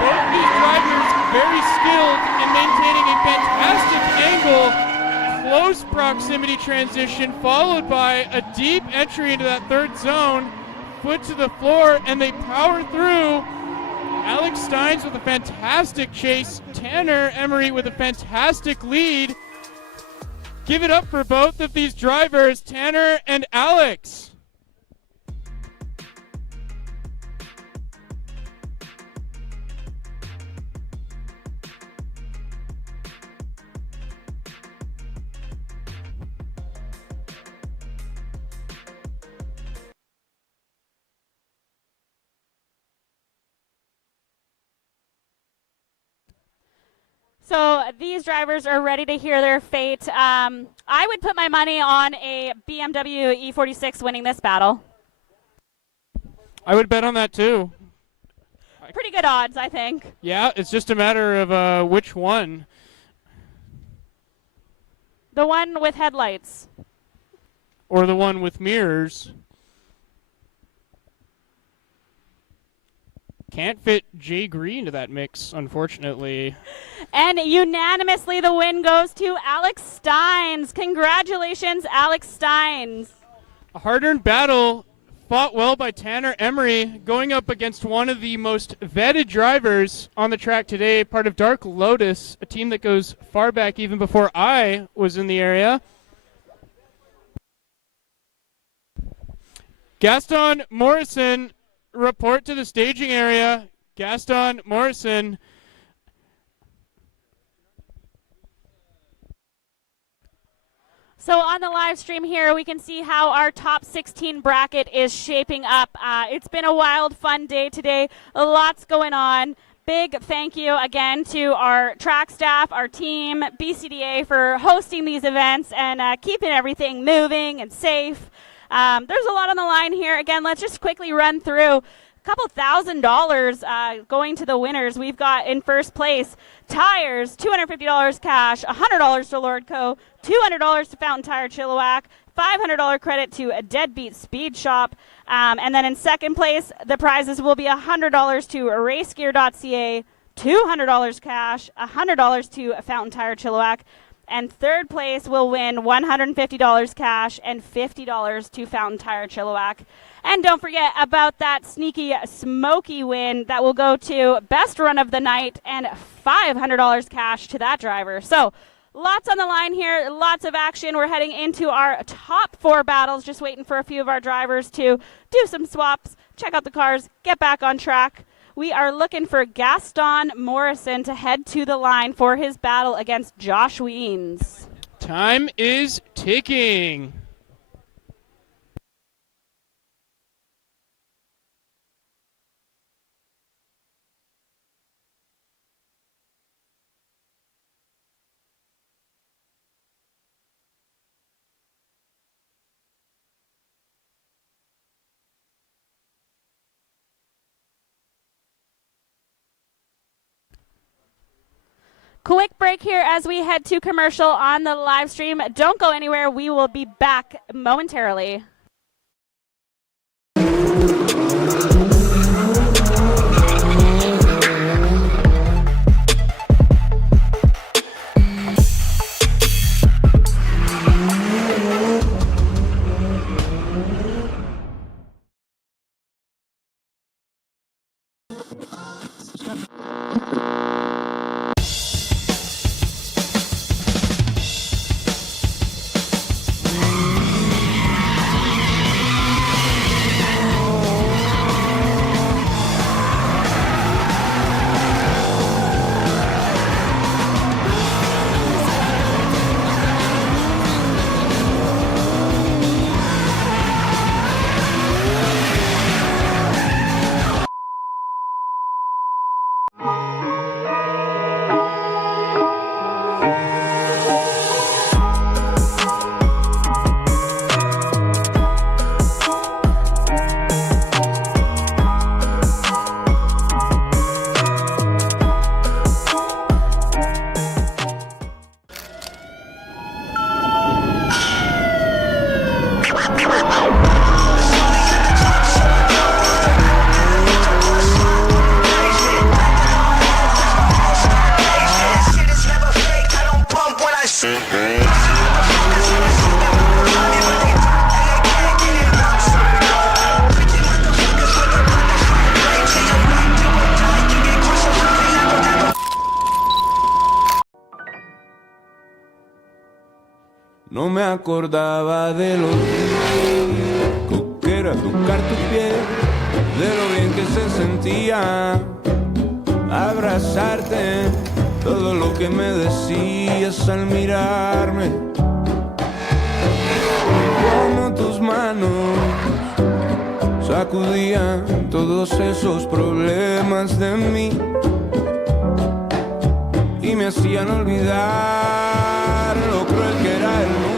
Both these drivers very skilled in maintaining a fantastic angle. Close proximity transition followed by a deep entry into that third zone. Foot to the floor, and they power through. Alex Steins with a fantastic chase. Tanner Emery with a fantastic lead. Give it up for both of these drivers, Tanner and Alex. So these drivers are ready to hear their fate. I would put my money on a BMW E46 winning this battle. I would bet on that too. Pretty good odds, I think. Yeah, it's just a matter of which one. The one with headlights. Or the one with mirrors. Can't fit Jay Gree into that mix, unfortunately. And unanimously, the win goes to Alex Steins. Congratulations, Alex Steins. A hard-earned battle, fought well by Tanner Emery, going up against one of the most vetted drivers on the track today, part of Dark Lotus, a team that goes far back even before I was in the area. Gaston, Morrison, report to the staging area. Gaston, Morrison. So on the live stream here, we can see how our top 16 bracket is shaping up. It's been a wild, fun day today. Lots going on. big thank you again to our track staff, our team, BCDA for hosting these events and keeping everything moving and safe. There's a lot on the line here. Again, let's just quickly run through a couple $1,000 going to the winners. We've got in first place tires, $250 cash, $100 to Lordco, $200 to Fountain Tire Chilliwack, $500 credit to a Deadbeat Speed Shop. And then in second place, the prizes will be $100 to racegear.ca, $200 cash, $100 to Fountain Tire Chilliwack, and third place will win $150 cash and $50 to Fountain Tire Chilliwack. And don't forget about that sneaky smoky win that will go to best run of the night and $500 cash to that driver. So lots on the line here, lots of action. We're heading into our top 4 battles, just waiting for a few of our drivers to do some swaps, check out the cars, get back on track. We are looking for Gaston Morrison to head to the line for his battle against Josh Weens. Time is ticking. Quick break here as we head to commercial on the live stream. Don't go anywhere. We will be back momentarily. No me acordaba de lo rico que era tocar tu piel, de lo bien que se sentía abrazarte, todo lo que me decías al mirarme, como tus manos sacudían todos esos problemas de mí y me hacían olvidar lo cruel que era el mundo.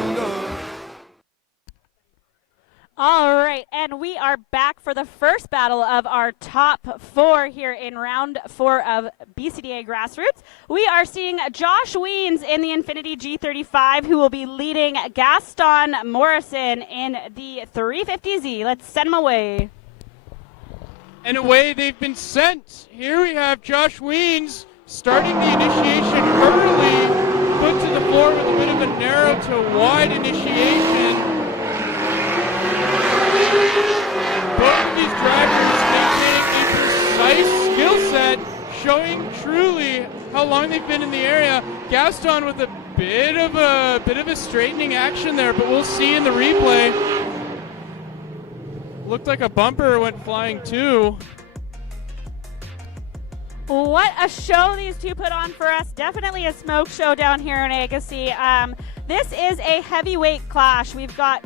All right, and we are back for the first battle of our top 4 here in round 4 of BCDA Grassroots. We are seeing Josh Weens in the Infiniti G35, who will be leading Gaston Morrison in the 350Z. Let's send him away. And away they've been sent. Here we have Josh Weens starting the initiation early, put to the floor with a bit of a narrow to wide initiation. Both of these drivers maintaining a precise skill set, showing truly how long they've been in the area. Gaston with a bit of a straightening action there, but we'll see in the replay. Looked like a bumper went flying too. What a show these two put on for us. Definitely a smoke show down here in Agassiz. This is a heavyweight clash. We've got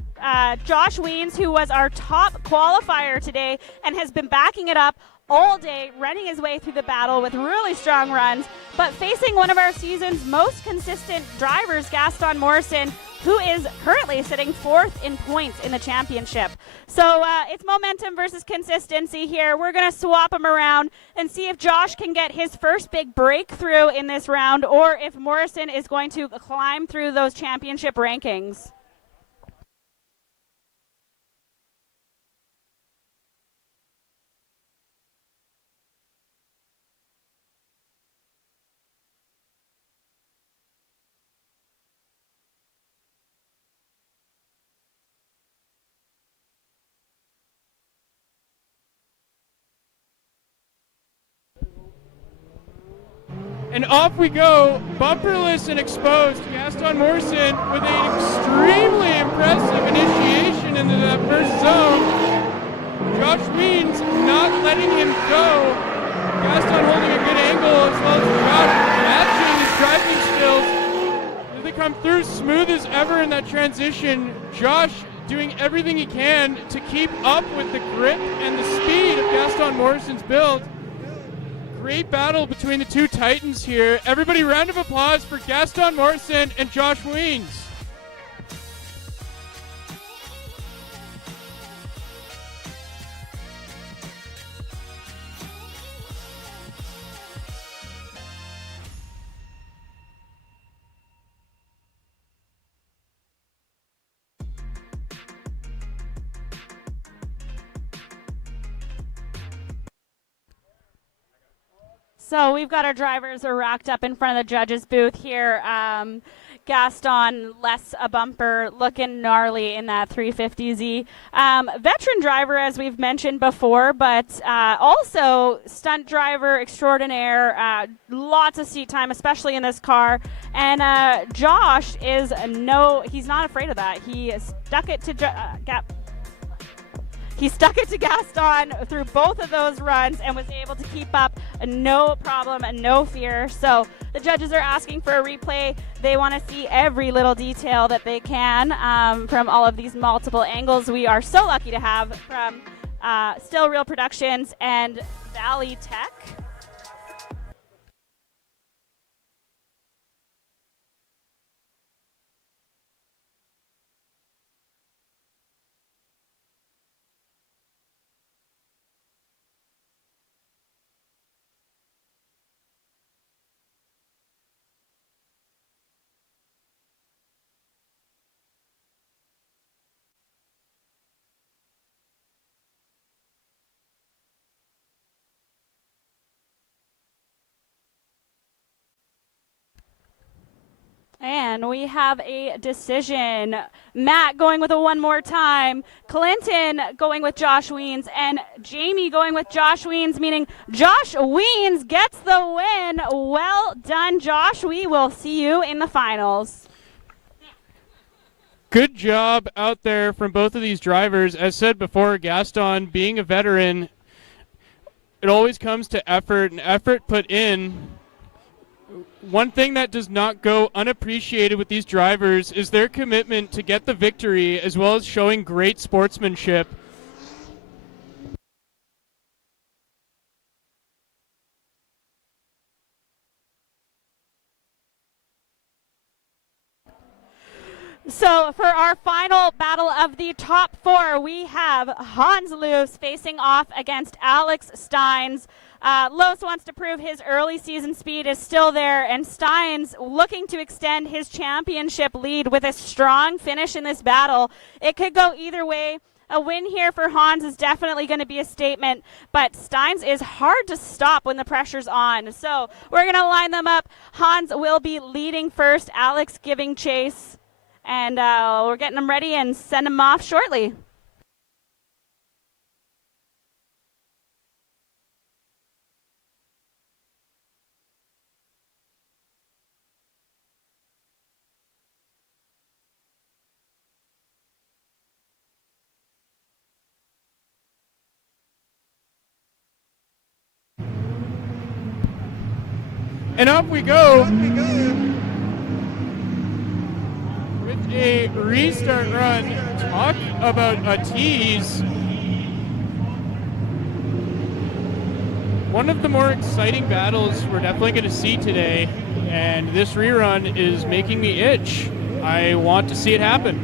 Josh Weens, who was our top qualifier today and has been backing it up all day, running his way through the battle with really strong runs, but facing one of our season's most consistent drivers, Gaston Morrison, who is currently sitting 4th in points in the championship. So it's momentum versus consistency here. We're going to swap them around and see if Josh can get his first big breakthrough in this round, or if Morrison is going to climb through those championship rankings. And off we go, bumperless and exposed. Gaston Morrison with an extremely impressive initiation into that first zone. Josh Wiens not letting him go. Gaston holding a good angle as well as Josh matching his driving skills. As they come through smooth as ever in that transition, Josh doing everything he can to keep up with the grip and the speed of Gaston Morrison's build. Great battle between the two titans here. Everybody, round of applause for Gaston Morrison and Josh Wiens. So we've got our drivers are racked up in front of the judges' booth here. Gaston, less a bumper, looking gnarly in that 350Z. Veteran driver, as we've mentioned before, but also stunt driver extraordinaire. Lots of seat time, especially in this car. And Josh is he's not afraid of that. He stuck it to Gaston through both of those runs and was able to keep up, no problem and no fear. So the judges are asking for a replay. They want to see every little detail that they can from all of these multiple angles we are so lucky to have from Still Real Productions and Valley Tech. And we have a decision. Matt going with a one more time. Clinton going with Josh Wiens. And Jamie going with Josh Wiens, meaning Josh Wiens gets the win. Well done, Josh. We will see you in the finals. Good job out there from both of these drivers. As said before, Gaston, being a veteran, it always comes to effort, and effort put in. One thing that does not go unappreciated with these drivers is their commitment to get the victory, as well as showing great sportsmanship. So for our final battle of the top four, we have Hans Loos facing off against Alex Steins. Loos wants to prove his early season speed is still there, and Stein's looking to extend his championship lead with a strong finish in this battle. It could go either way. A win here for Hans is definitely going to be a statement, but Steins is hard to stop when the pressure's on. So we're going to line them up. Hans will be leading first, Alex giving chase, and we're getting them ready and send them off shortly. And up we go with a restart run. Talk about a tease. one of the more exciting battles we're definitely going to see today, and this rerun is making me itch. I want to see it happen.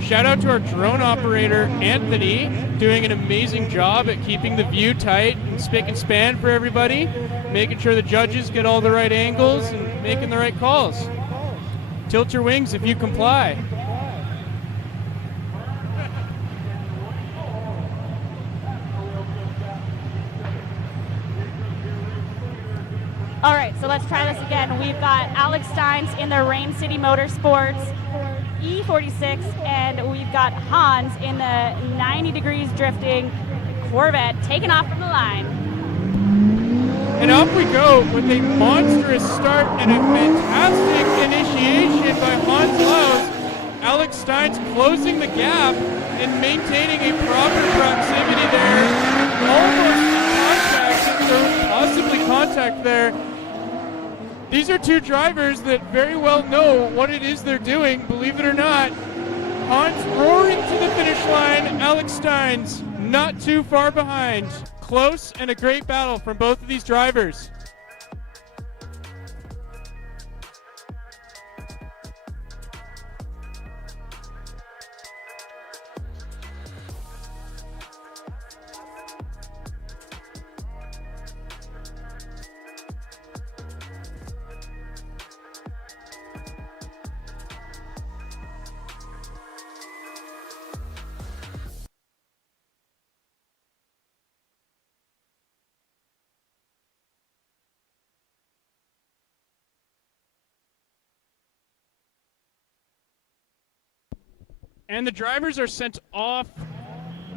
Shout out to our drone operator, Anthony, doing an amazing job at keeping the view tight and spick and span for everybody, making sure the judges get all the right angles and making the right calls. Tilt your wings if you comply. All right, so let's try this again. We've got Alex Steins in the Rain City Motorsports E46, and we've got Hans in the 90 degrees drifting Corvette taking off from the line. And off we go with a monstrous start and a fantastic initiation by Hans Laus. Alex Stein's closing the gap and maintaining a proper proximity there. Almost contact, if there was possibly contact there. These are two drivers that very well know what it is they're doing, believe it or not. Hans roaring to the finish line. Alex Stein's not too far behind. Close and a great battle from both of these drivers. And the drivers are sent off.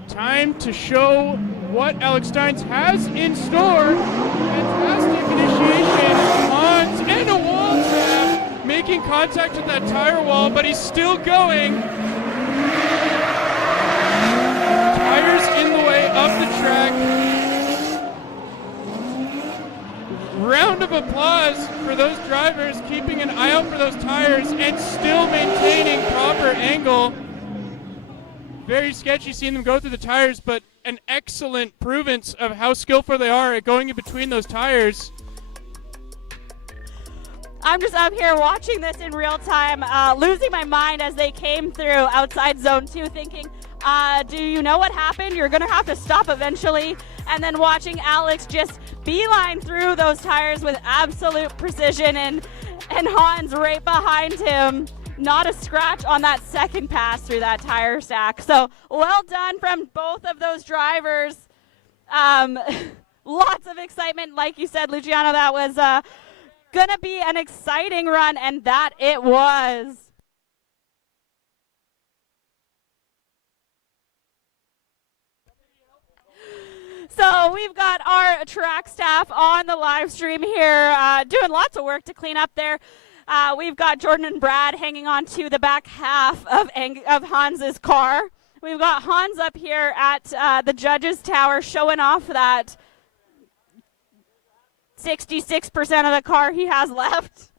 Time to show what Alex Steins has in store. Fantastic initiation. Hans and a wall trap, making contact with that tire wall, but he's still going. Tires in the way up the track. Round of applause for those drivers keeping an eye out for those tires and still maintaining proper angle. Very sketchy seeing them go through the tires, but an excellent provance of how skillful they are at going in between those tires. I'm just up here watching this in real time, losing my mind as they came through outside zone 2, thinking, do you know what happened? You're going to have to stop eventually. And then watching Alex just beeline through those tires with absolute precision, and Hans right behind him. Not a scratch on that second pass through that tire stack. So well done from both of those drivers. Lots of excitement. Like you said, Luciano, that was going to be an exciting run, and that it was. So we've got our track staff on the live stream here doing lots of work to clean up there. We've got Jordan and Brad hanging on to the back half of Hans's car. We've got Hans up here at the judges' tower showing off that 66% of the car he has left.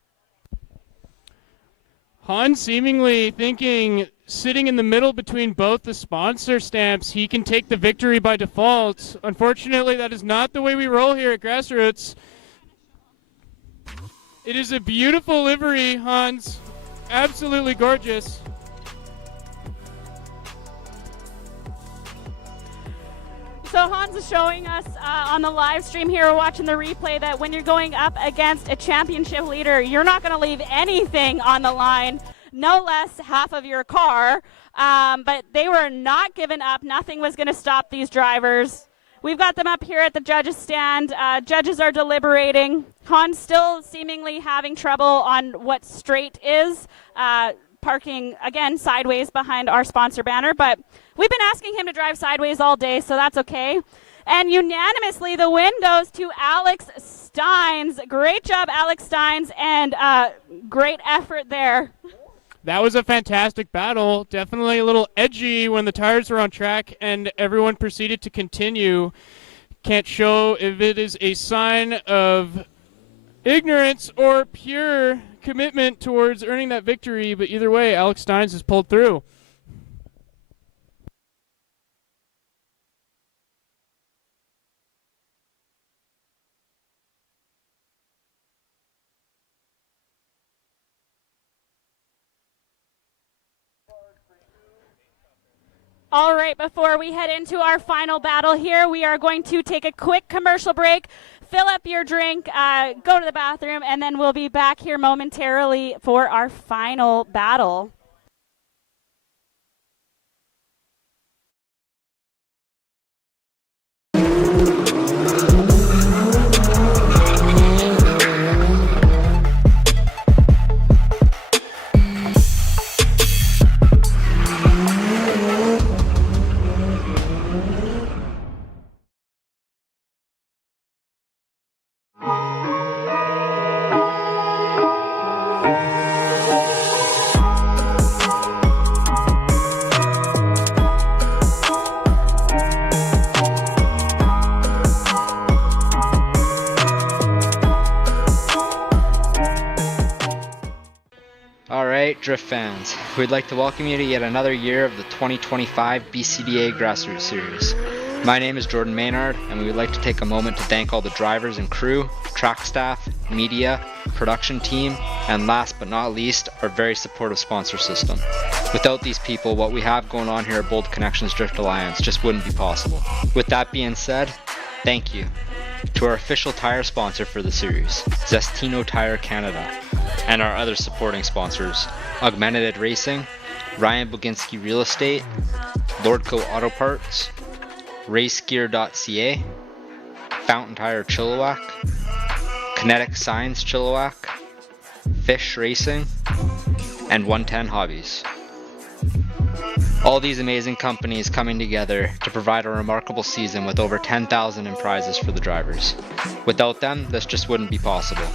Hans seemingly thinking, sitting in the middle between both the sponsor stamps, he can take the victory by default. Unfortunately, that is not the way we roll here at Grassroots. It is a beautiful livery, Hans. Absolutely gorgeous. So Hans is showing us on the live stream here, we're watching the replay, that when you're going up against a championship leader, you're not going to leave anything on the line, no less half of your car. But they were not giving up. Nothing was going to stop these drivers. We've got them up here at the judges' stand. Judges are deliberating. Hans still seemingly having trouble on what straight is, parking, again, sideways behind our sponsor banner. But we've been asking him to drive sideways all day, so that's okay. And unanimously, the win goes to Alex Steins. Great job, Alex Steins, and great effort there. That was a fantastic battle. Definitely a little edgy when the tires were on track and everyone proceeded to continue. Can't show if it is a sign of ignorance or pure commitment towards earning that victory, but either way, Alex Steins has pulled through. All right, before we head into our final battle here, we are going to take a quick commercial break, fill up your drink, go to the bathroom, and then we'll be back here momentarily for our final battle. Drift fans, we'd like to welcome you to yet another year of the 2025 BCDA Grassroots Series. My name is Jordan Maynard, and we would like to take a moment to thank all the drivers and crew, track staff, media, production team, and last but not least, our very supportive sponsor system. Without these people, what we have going on here at Bold Connections Drift Alliance just wouldn't be possible. With that being said, thank you to our official tire sponsor for the series, Zestino Tire Canada, and our other supporting sponsors, Augmented Racing, Ryan Boginski Real Estate, Lordco Auto Parts, RaceGear.ca, Fountain Tire Chilliwack, Kinetic Signs Chilliwack, Fish Racing, and 110 Hobbies. All these amazing companies coming together to provide a remarkable season with over 10,000 in prizes for the drivers. Without them, this just wouldn't be possible.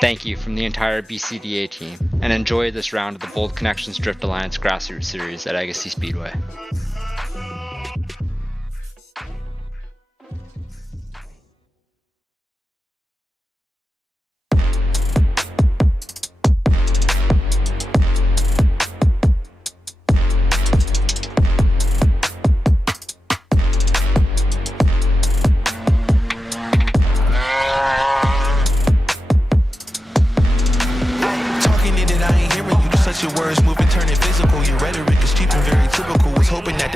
Thank you from the entire BCDA team, and enjoy this round of the Bold Connections Drift Alliance Grassroots Series at Agassiz Speedway. Your words moving, turning physical. Your rhetoric is cheap and very typical. Was hoping that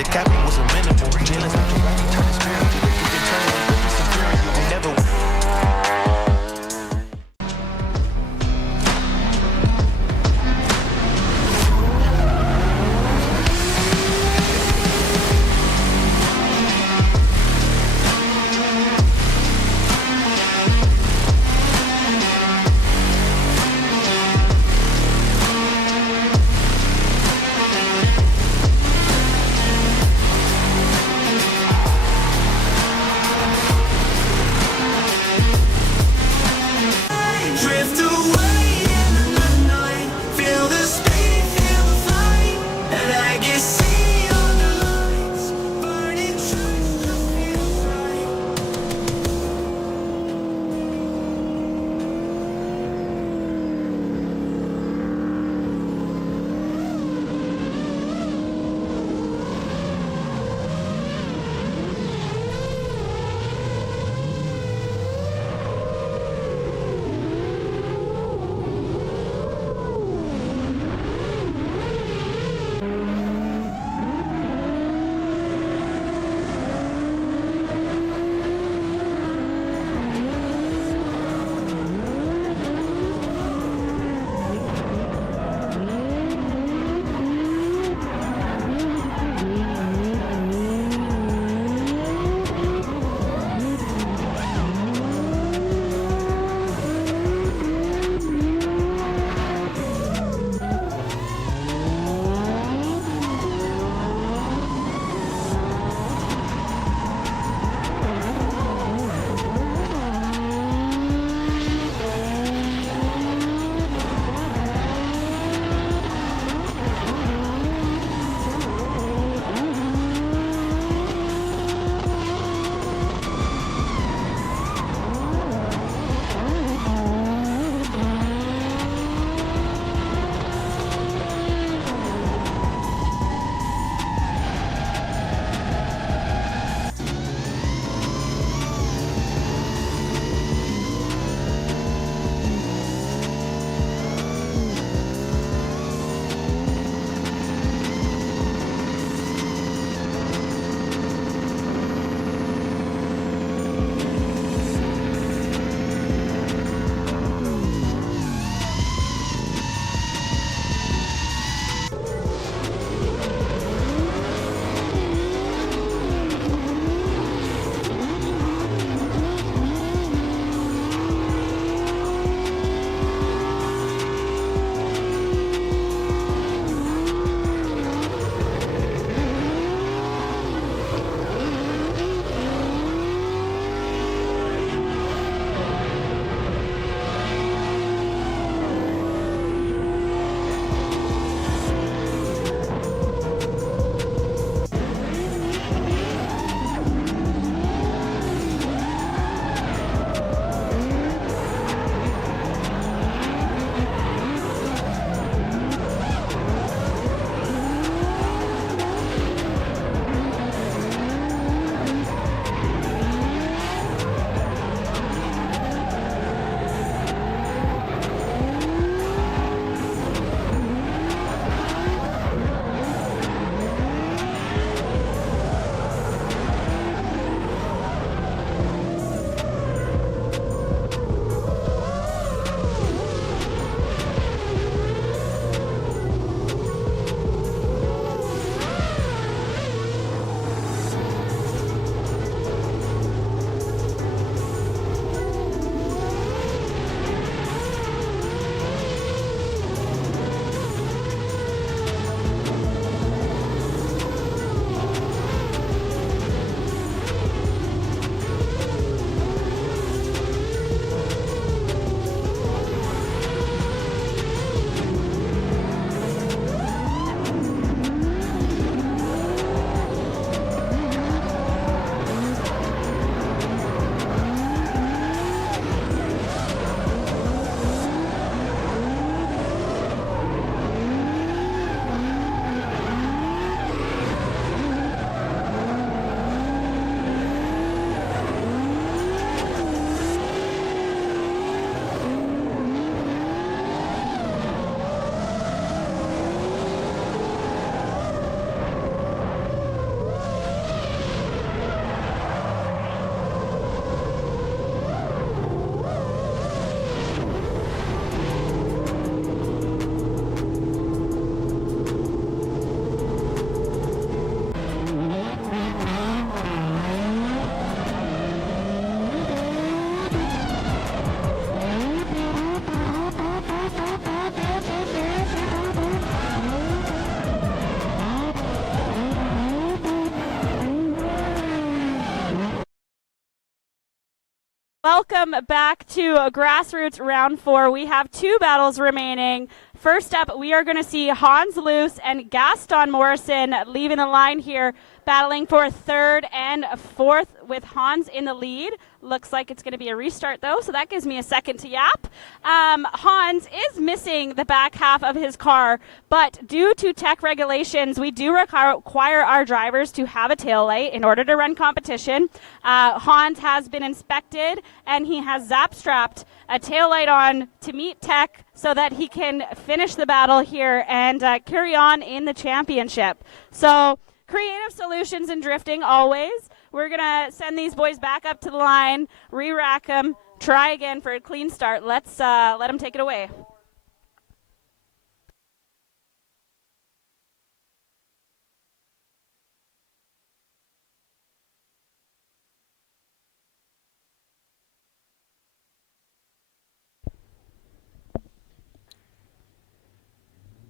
welcome back to Grassroots Round 4. We have 2 battles remaining. First up, we are going to see Hans Luce and Gaston Morrison leaving the line here, battling for 3rd and 4th with Hans in the lead. Looks like it's going to be a restart, though, so that gives me a second to yap. Hans is missing the back half of his car, but due to tech regulations, we do require our drivers to have a tail light in order to run competition. Hans has been inspected, and he has zap-strapped a tail light on to meet tech so that he can finish the battle here and carry on in the championship. So creative solutions in drifting always. We're going to send these boys back up to the line, re-rack them, try again for a clean start. Let's let them take it away.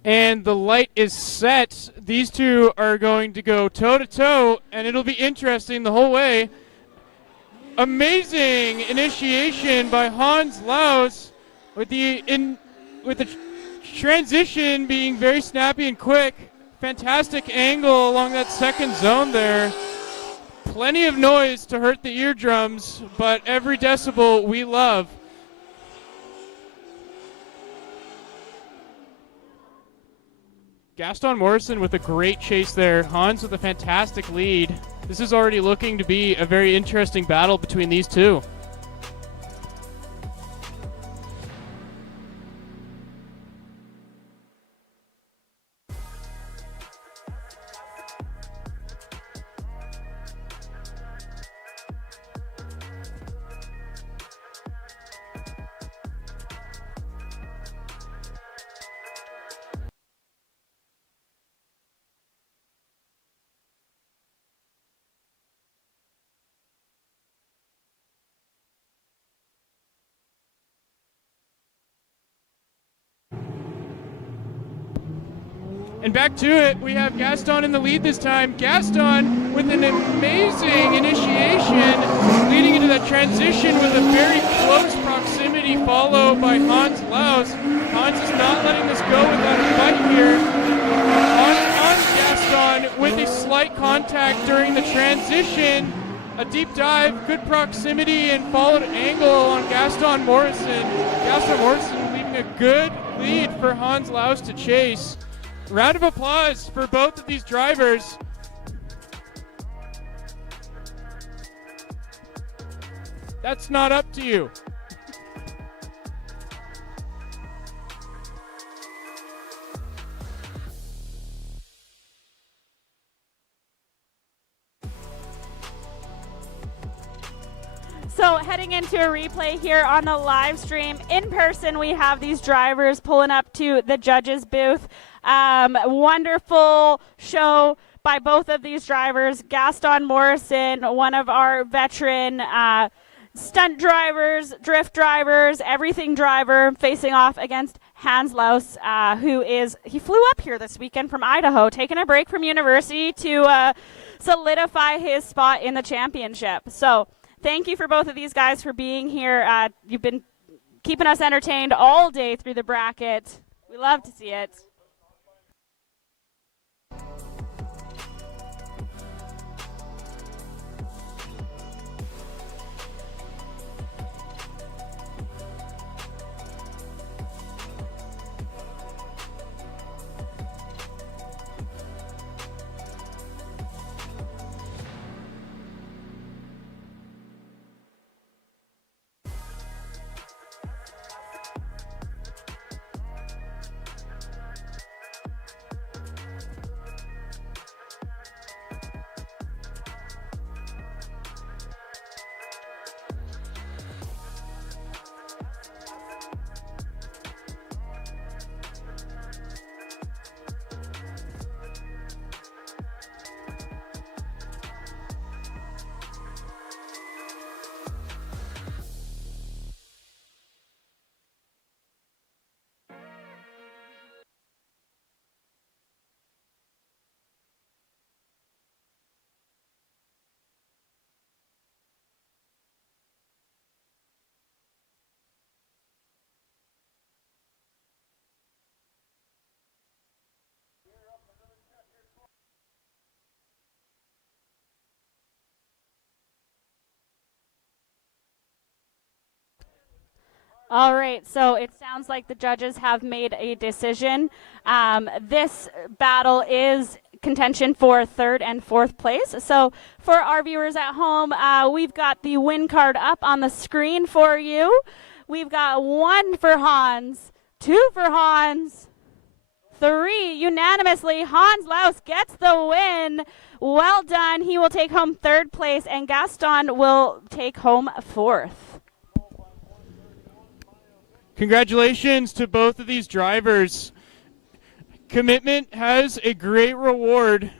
And the light is set. These two are going to go toe-to-toe, and it'll be interesting the whole way. Amazing initiation by Hans Laus with the transition being very snappy and quick. Fantastic angle along that second zone there. Plenty of noise to hurt the eardrums, but every decibel we love. Gaston Morrison with a great chase there. Hans with a fantastic lead. This is already looking to be a very interesting battle between these two. And back to it, we have Gaston in the lead this time. Gaston with an amazing initiation, leading into that transition with a very close proximity follow by Hans Laus. Hans is not letting this go without a fight here. On Gaston with a slight contact during the transition. A deep dive, good proximity, and followed angle on Gaston Morrison. Gaston Morrison leaving a good lead for Hans Laus to chase. Round of applause for both of these drivers. That's not up to you. So heading into a replay here on the live stream. In person, we have these drivers pulling up to the judges' booth. Wonderful show by both of these drivers. Gaston Morrison, one of our veteran stunt drivers, drift drivers, everything driver, facing off against Hans Laus, he flew up here this weekend from Idaho, taking a break from university to solidify his spot in the championship. So thank you for both of these guys for being here. You've been keeping us entertained all day through the bracket. We love to see it. All right, so it sounds like the judges have made a decision. This battle is contention for third and fourth place. So for our viewers at home, we've got the win card up on the screen for you. We've got 1 for Hans, 2 for Hans, 3 unanimously. Hans Laus gets the win. Well done. He will take home third place, and Gaston will take home fourth. Congratulations to both of these drivers. Commitment has a great reward.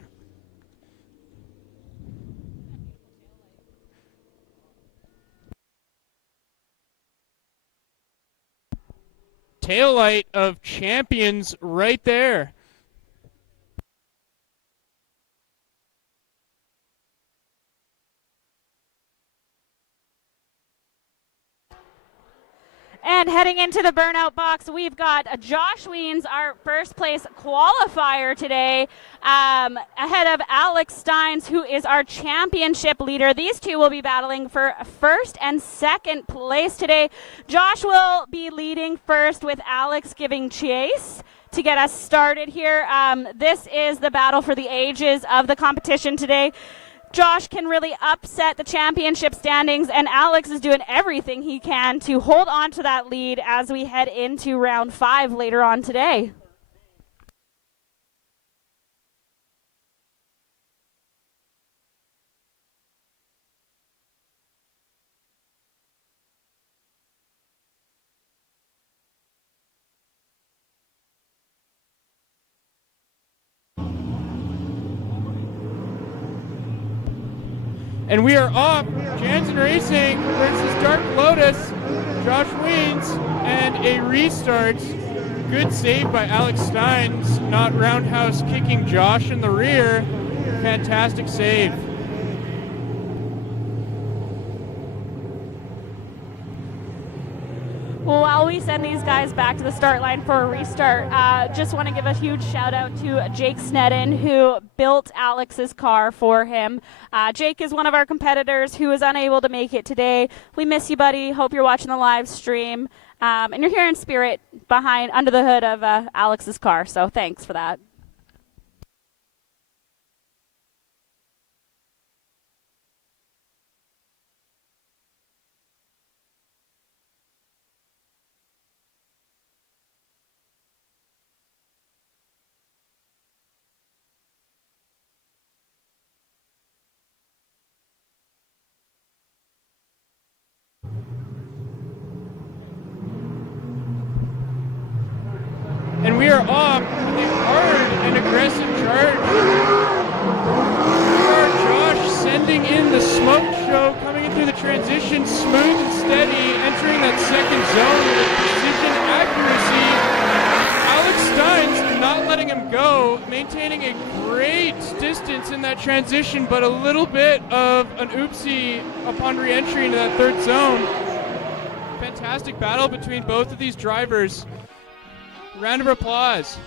Taillight of champions right there. And heading into the burnout box, we've got Josh Weens, our first place qualifier today, ahead of Alex Steins, who is our championship leader. These two will be battling for first and second place today. Josh will be leading first with Alex giving chase to get us started here. This is the battle for the ages of the competition today. Josh can really upset the championship standings, and Alex is doing everything he can to hold on to that lead as we head into round 5 later on today. And we are off. Jansen Racing versus Dark Lotus. Josh Weens and a restart. Good save by Alex Steins, not roundhouse kicking Josh in the rear. Fantastic save. While we send these guys back to the start line for a restart, just want to give a huge shout out to Jake Snedden, who built Alex's car for him. Jake is one of our competitors who is unable to make it today. We miss you, buddy. Hope you're watching the live stream. And you're here in spirit under the hood of Alex's car, so thanks for that. And we are off with a hard and aggressive charge. Here are Josh sending in the smoke show, coming in through the transition, smooth and steady, entering that second zone with precision accuracy. Alex Steins not letting him go, maintaining a great distance in that transition, but a little bit of an oopsie upon re-entry into that third zone. Fantastic battle between both of these drivers. Round of applause.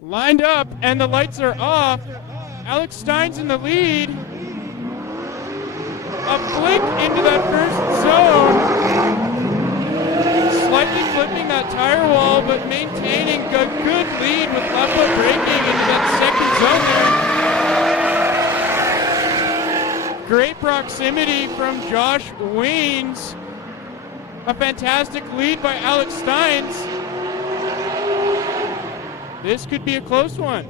Lined up, and the lights are off. Alex Stein's in the lead. A flick into that first zone. Slightly flipping that tire wall, but maintaining a good lead with left foot braking into that second zone there. Great proximity from Josh Weens. A fantastic lead by Alex Steins. This could be a close one.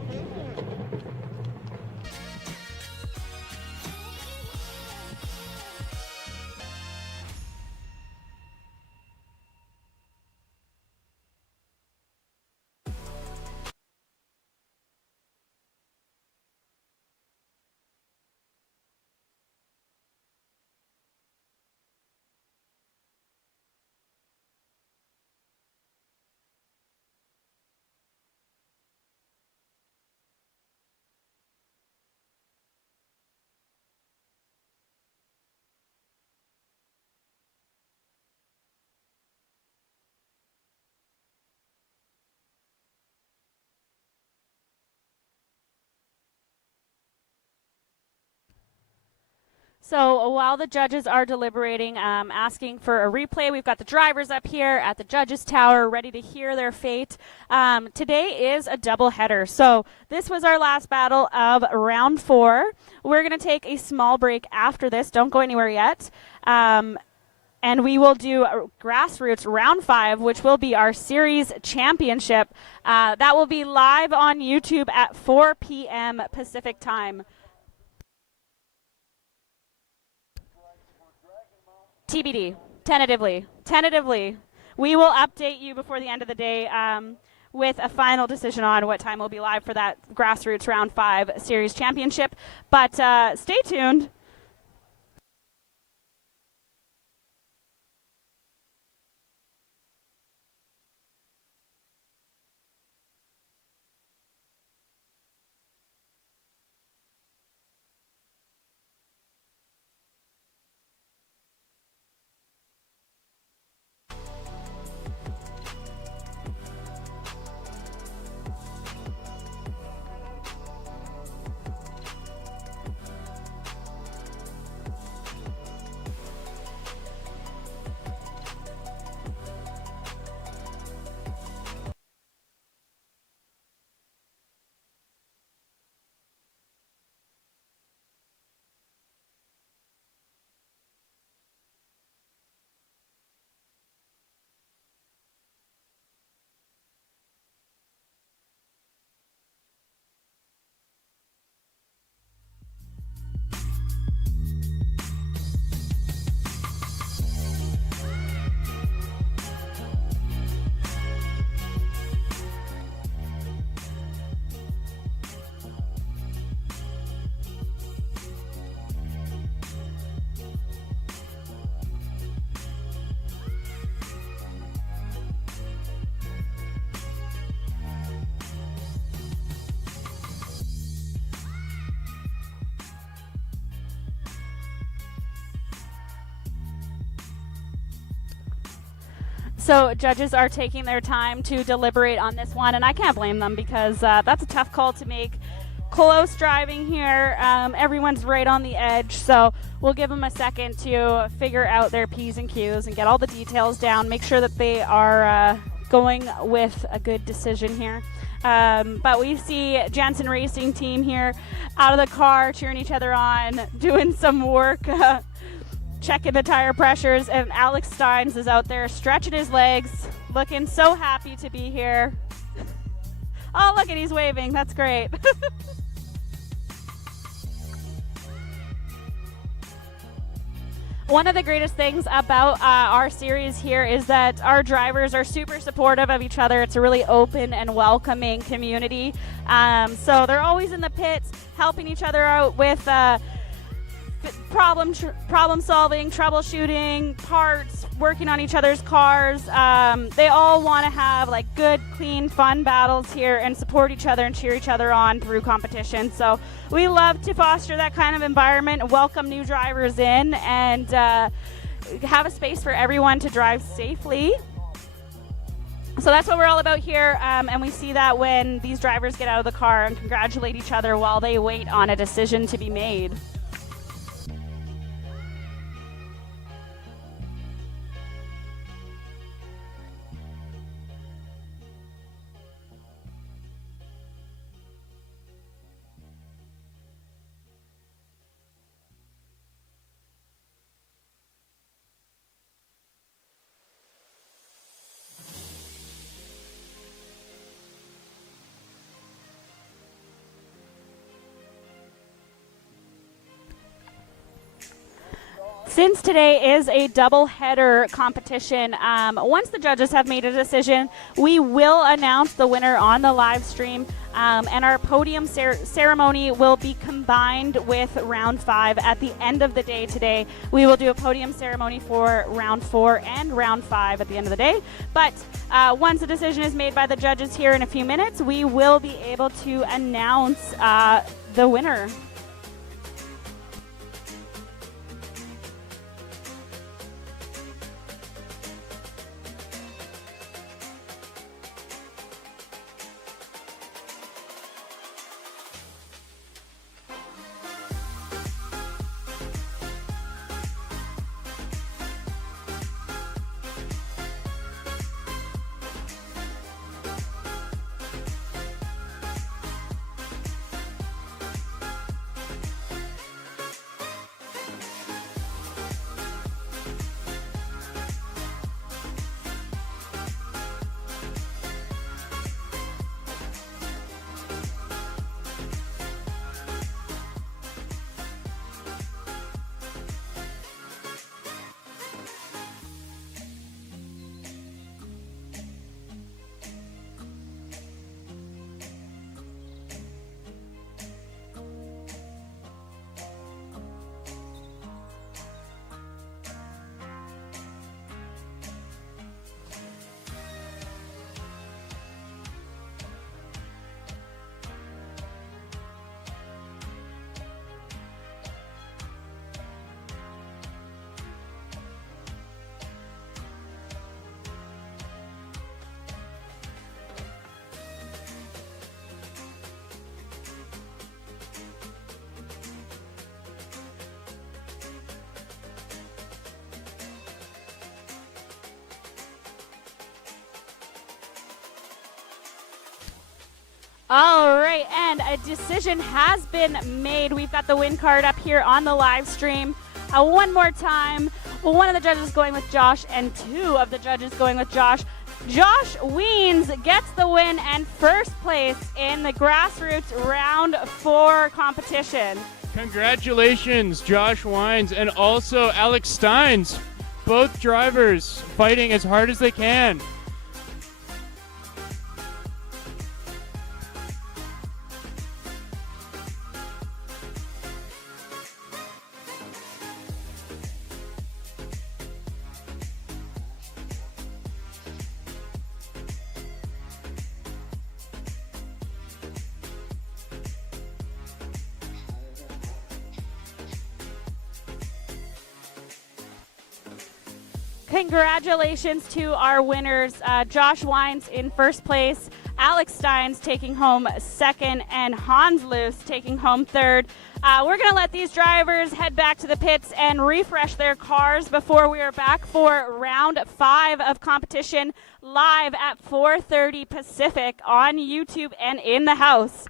So while the judges are deliberating, asking for a replay, we've got the drivers up here at the judges' tower ready to hear their fate. Today is a doubleheader. So this was our last battle of round 4. We're going to take a small break after this. Don't go anywhere yet. And we will do Grassroots round 5, which will be our series championship. That will be live on YouTube at 4 p.m. Pacific time. TBD, tentatively. We will update you before the end of the day with a final decision on what time we'll be live for that Grassroots Round 5 Series Championship. But stay tuned. So judges are taking their time to deliberate on this one, and I can't blame them because that's a tough call to make. Close driving here. Everyone's right on the edge, so we'll give them a second to figure out their P's and Q's and get all the details down, make sure that they are going with a good decision here. But we see Jansen Racing Team here out of the car, cheering each other on, doing some work, checking the tire pressures, and Alex Steins is out there stretching his legs, looking so happy to be here. Oh, look at, he's waving. That's great. One of the greatest things about our series here is that our drivers are super supportive of each other. It's a really open and welcoming community. So they're always in the pits, helping each other out with problem solving, troubleshooting, parts, working on each other's cars. They all want to have like good, clean, fun battles here and support each other and cheer each other on through competition. So we love to foster that kind of environment, welcome new drivers in, and have a space for everyone to drive safely. So that's what we're all about here, and we see that when these drivers get out of the car and congratulate each other while they wait on a decision to be made. Since today is a double-header competition, once the judges have made a decision, we will announce the winner on the live stream, and our podium ceremony will be combined with round 5 at the end of the day today. We will do a podium ceremony for round 4 and round 5 at the end of the day, but once a decision is made by the judges here in a few minutes, we will be able to announce the winner. All right, and a decision has been made. We've got the win card up here on the live stream. One more time, one of the judges going with Josh and 2 of the judges going with Josh. Josh Weens gets the win and first place in the Grassroots round 4 competition. Congratulations, Josh Wines and also Alex Steins. Both drivers fighting as hard as they can. Congratulations to our winners, Josh Wines in first place, Alex Steins taking home second, and Hans Luce taking home third. We're going to let these drivers head back to the pits and refresh their cars before we are back for round 5 of competition live at 4:30 Pacific on YouTube and in the house.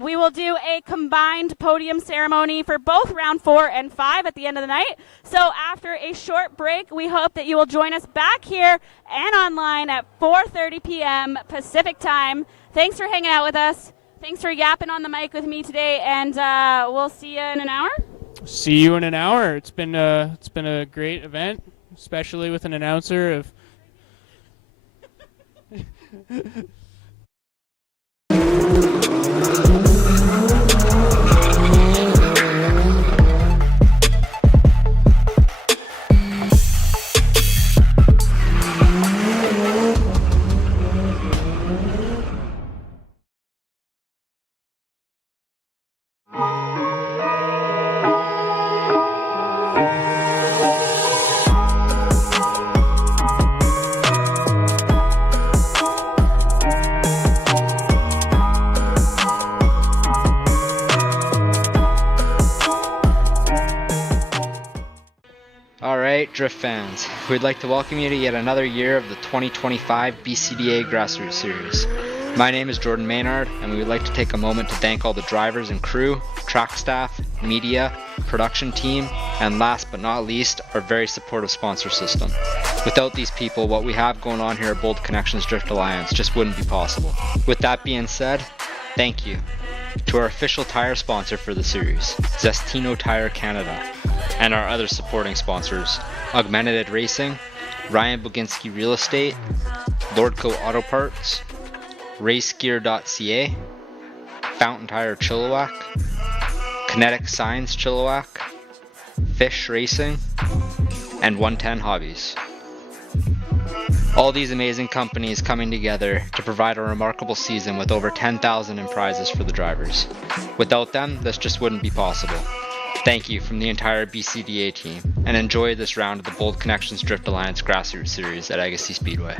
We will do a combined podium ceremony for both round 4 and 5 at the end of the night. So after a short break, we hope that you will join us back here and online at 4:30 p.m. Pacific time. Thanks for hanging out with us. Thanks for yapping on the mic with me today, and we'll see you in an hour. See you in an hour. It's been a great event, especially with an announcer of. Drift fans, we'd like to welcome you to yet another year of the 2025 BCDA Grassroots Series. My name is Jordan Maynard, and we would like to take a moment to thank all the drivers and crew, track staff, media, production team, and last but not least, our very supportive sponsor system. Without these people, what we have going on here at Bold Connections Drift Alliance just wouldn't be possible. With that being said, thank you. to our official tire sponsor for the series, Zestino Tire Canada, and our other supporting sponsors, Augmented Racing, Ryan Boginski Real Estate, Lordco Auto Parts, RaceGear.ca, Fountain Tire Chilliwack, Kinetic Signs Chilliwack, Fish Racing, and 110 Hobbies. All these amazing companies coming together to provide a remarkable season with over 10,000 in prizes for the drivers. Without them, this just wouldn't be possible. Thank you from the entire BCDA team, and enjoy this round of the Bold Connections Drift Alliance Grassroots Series at Agassiz Speedway.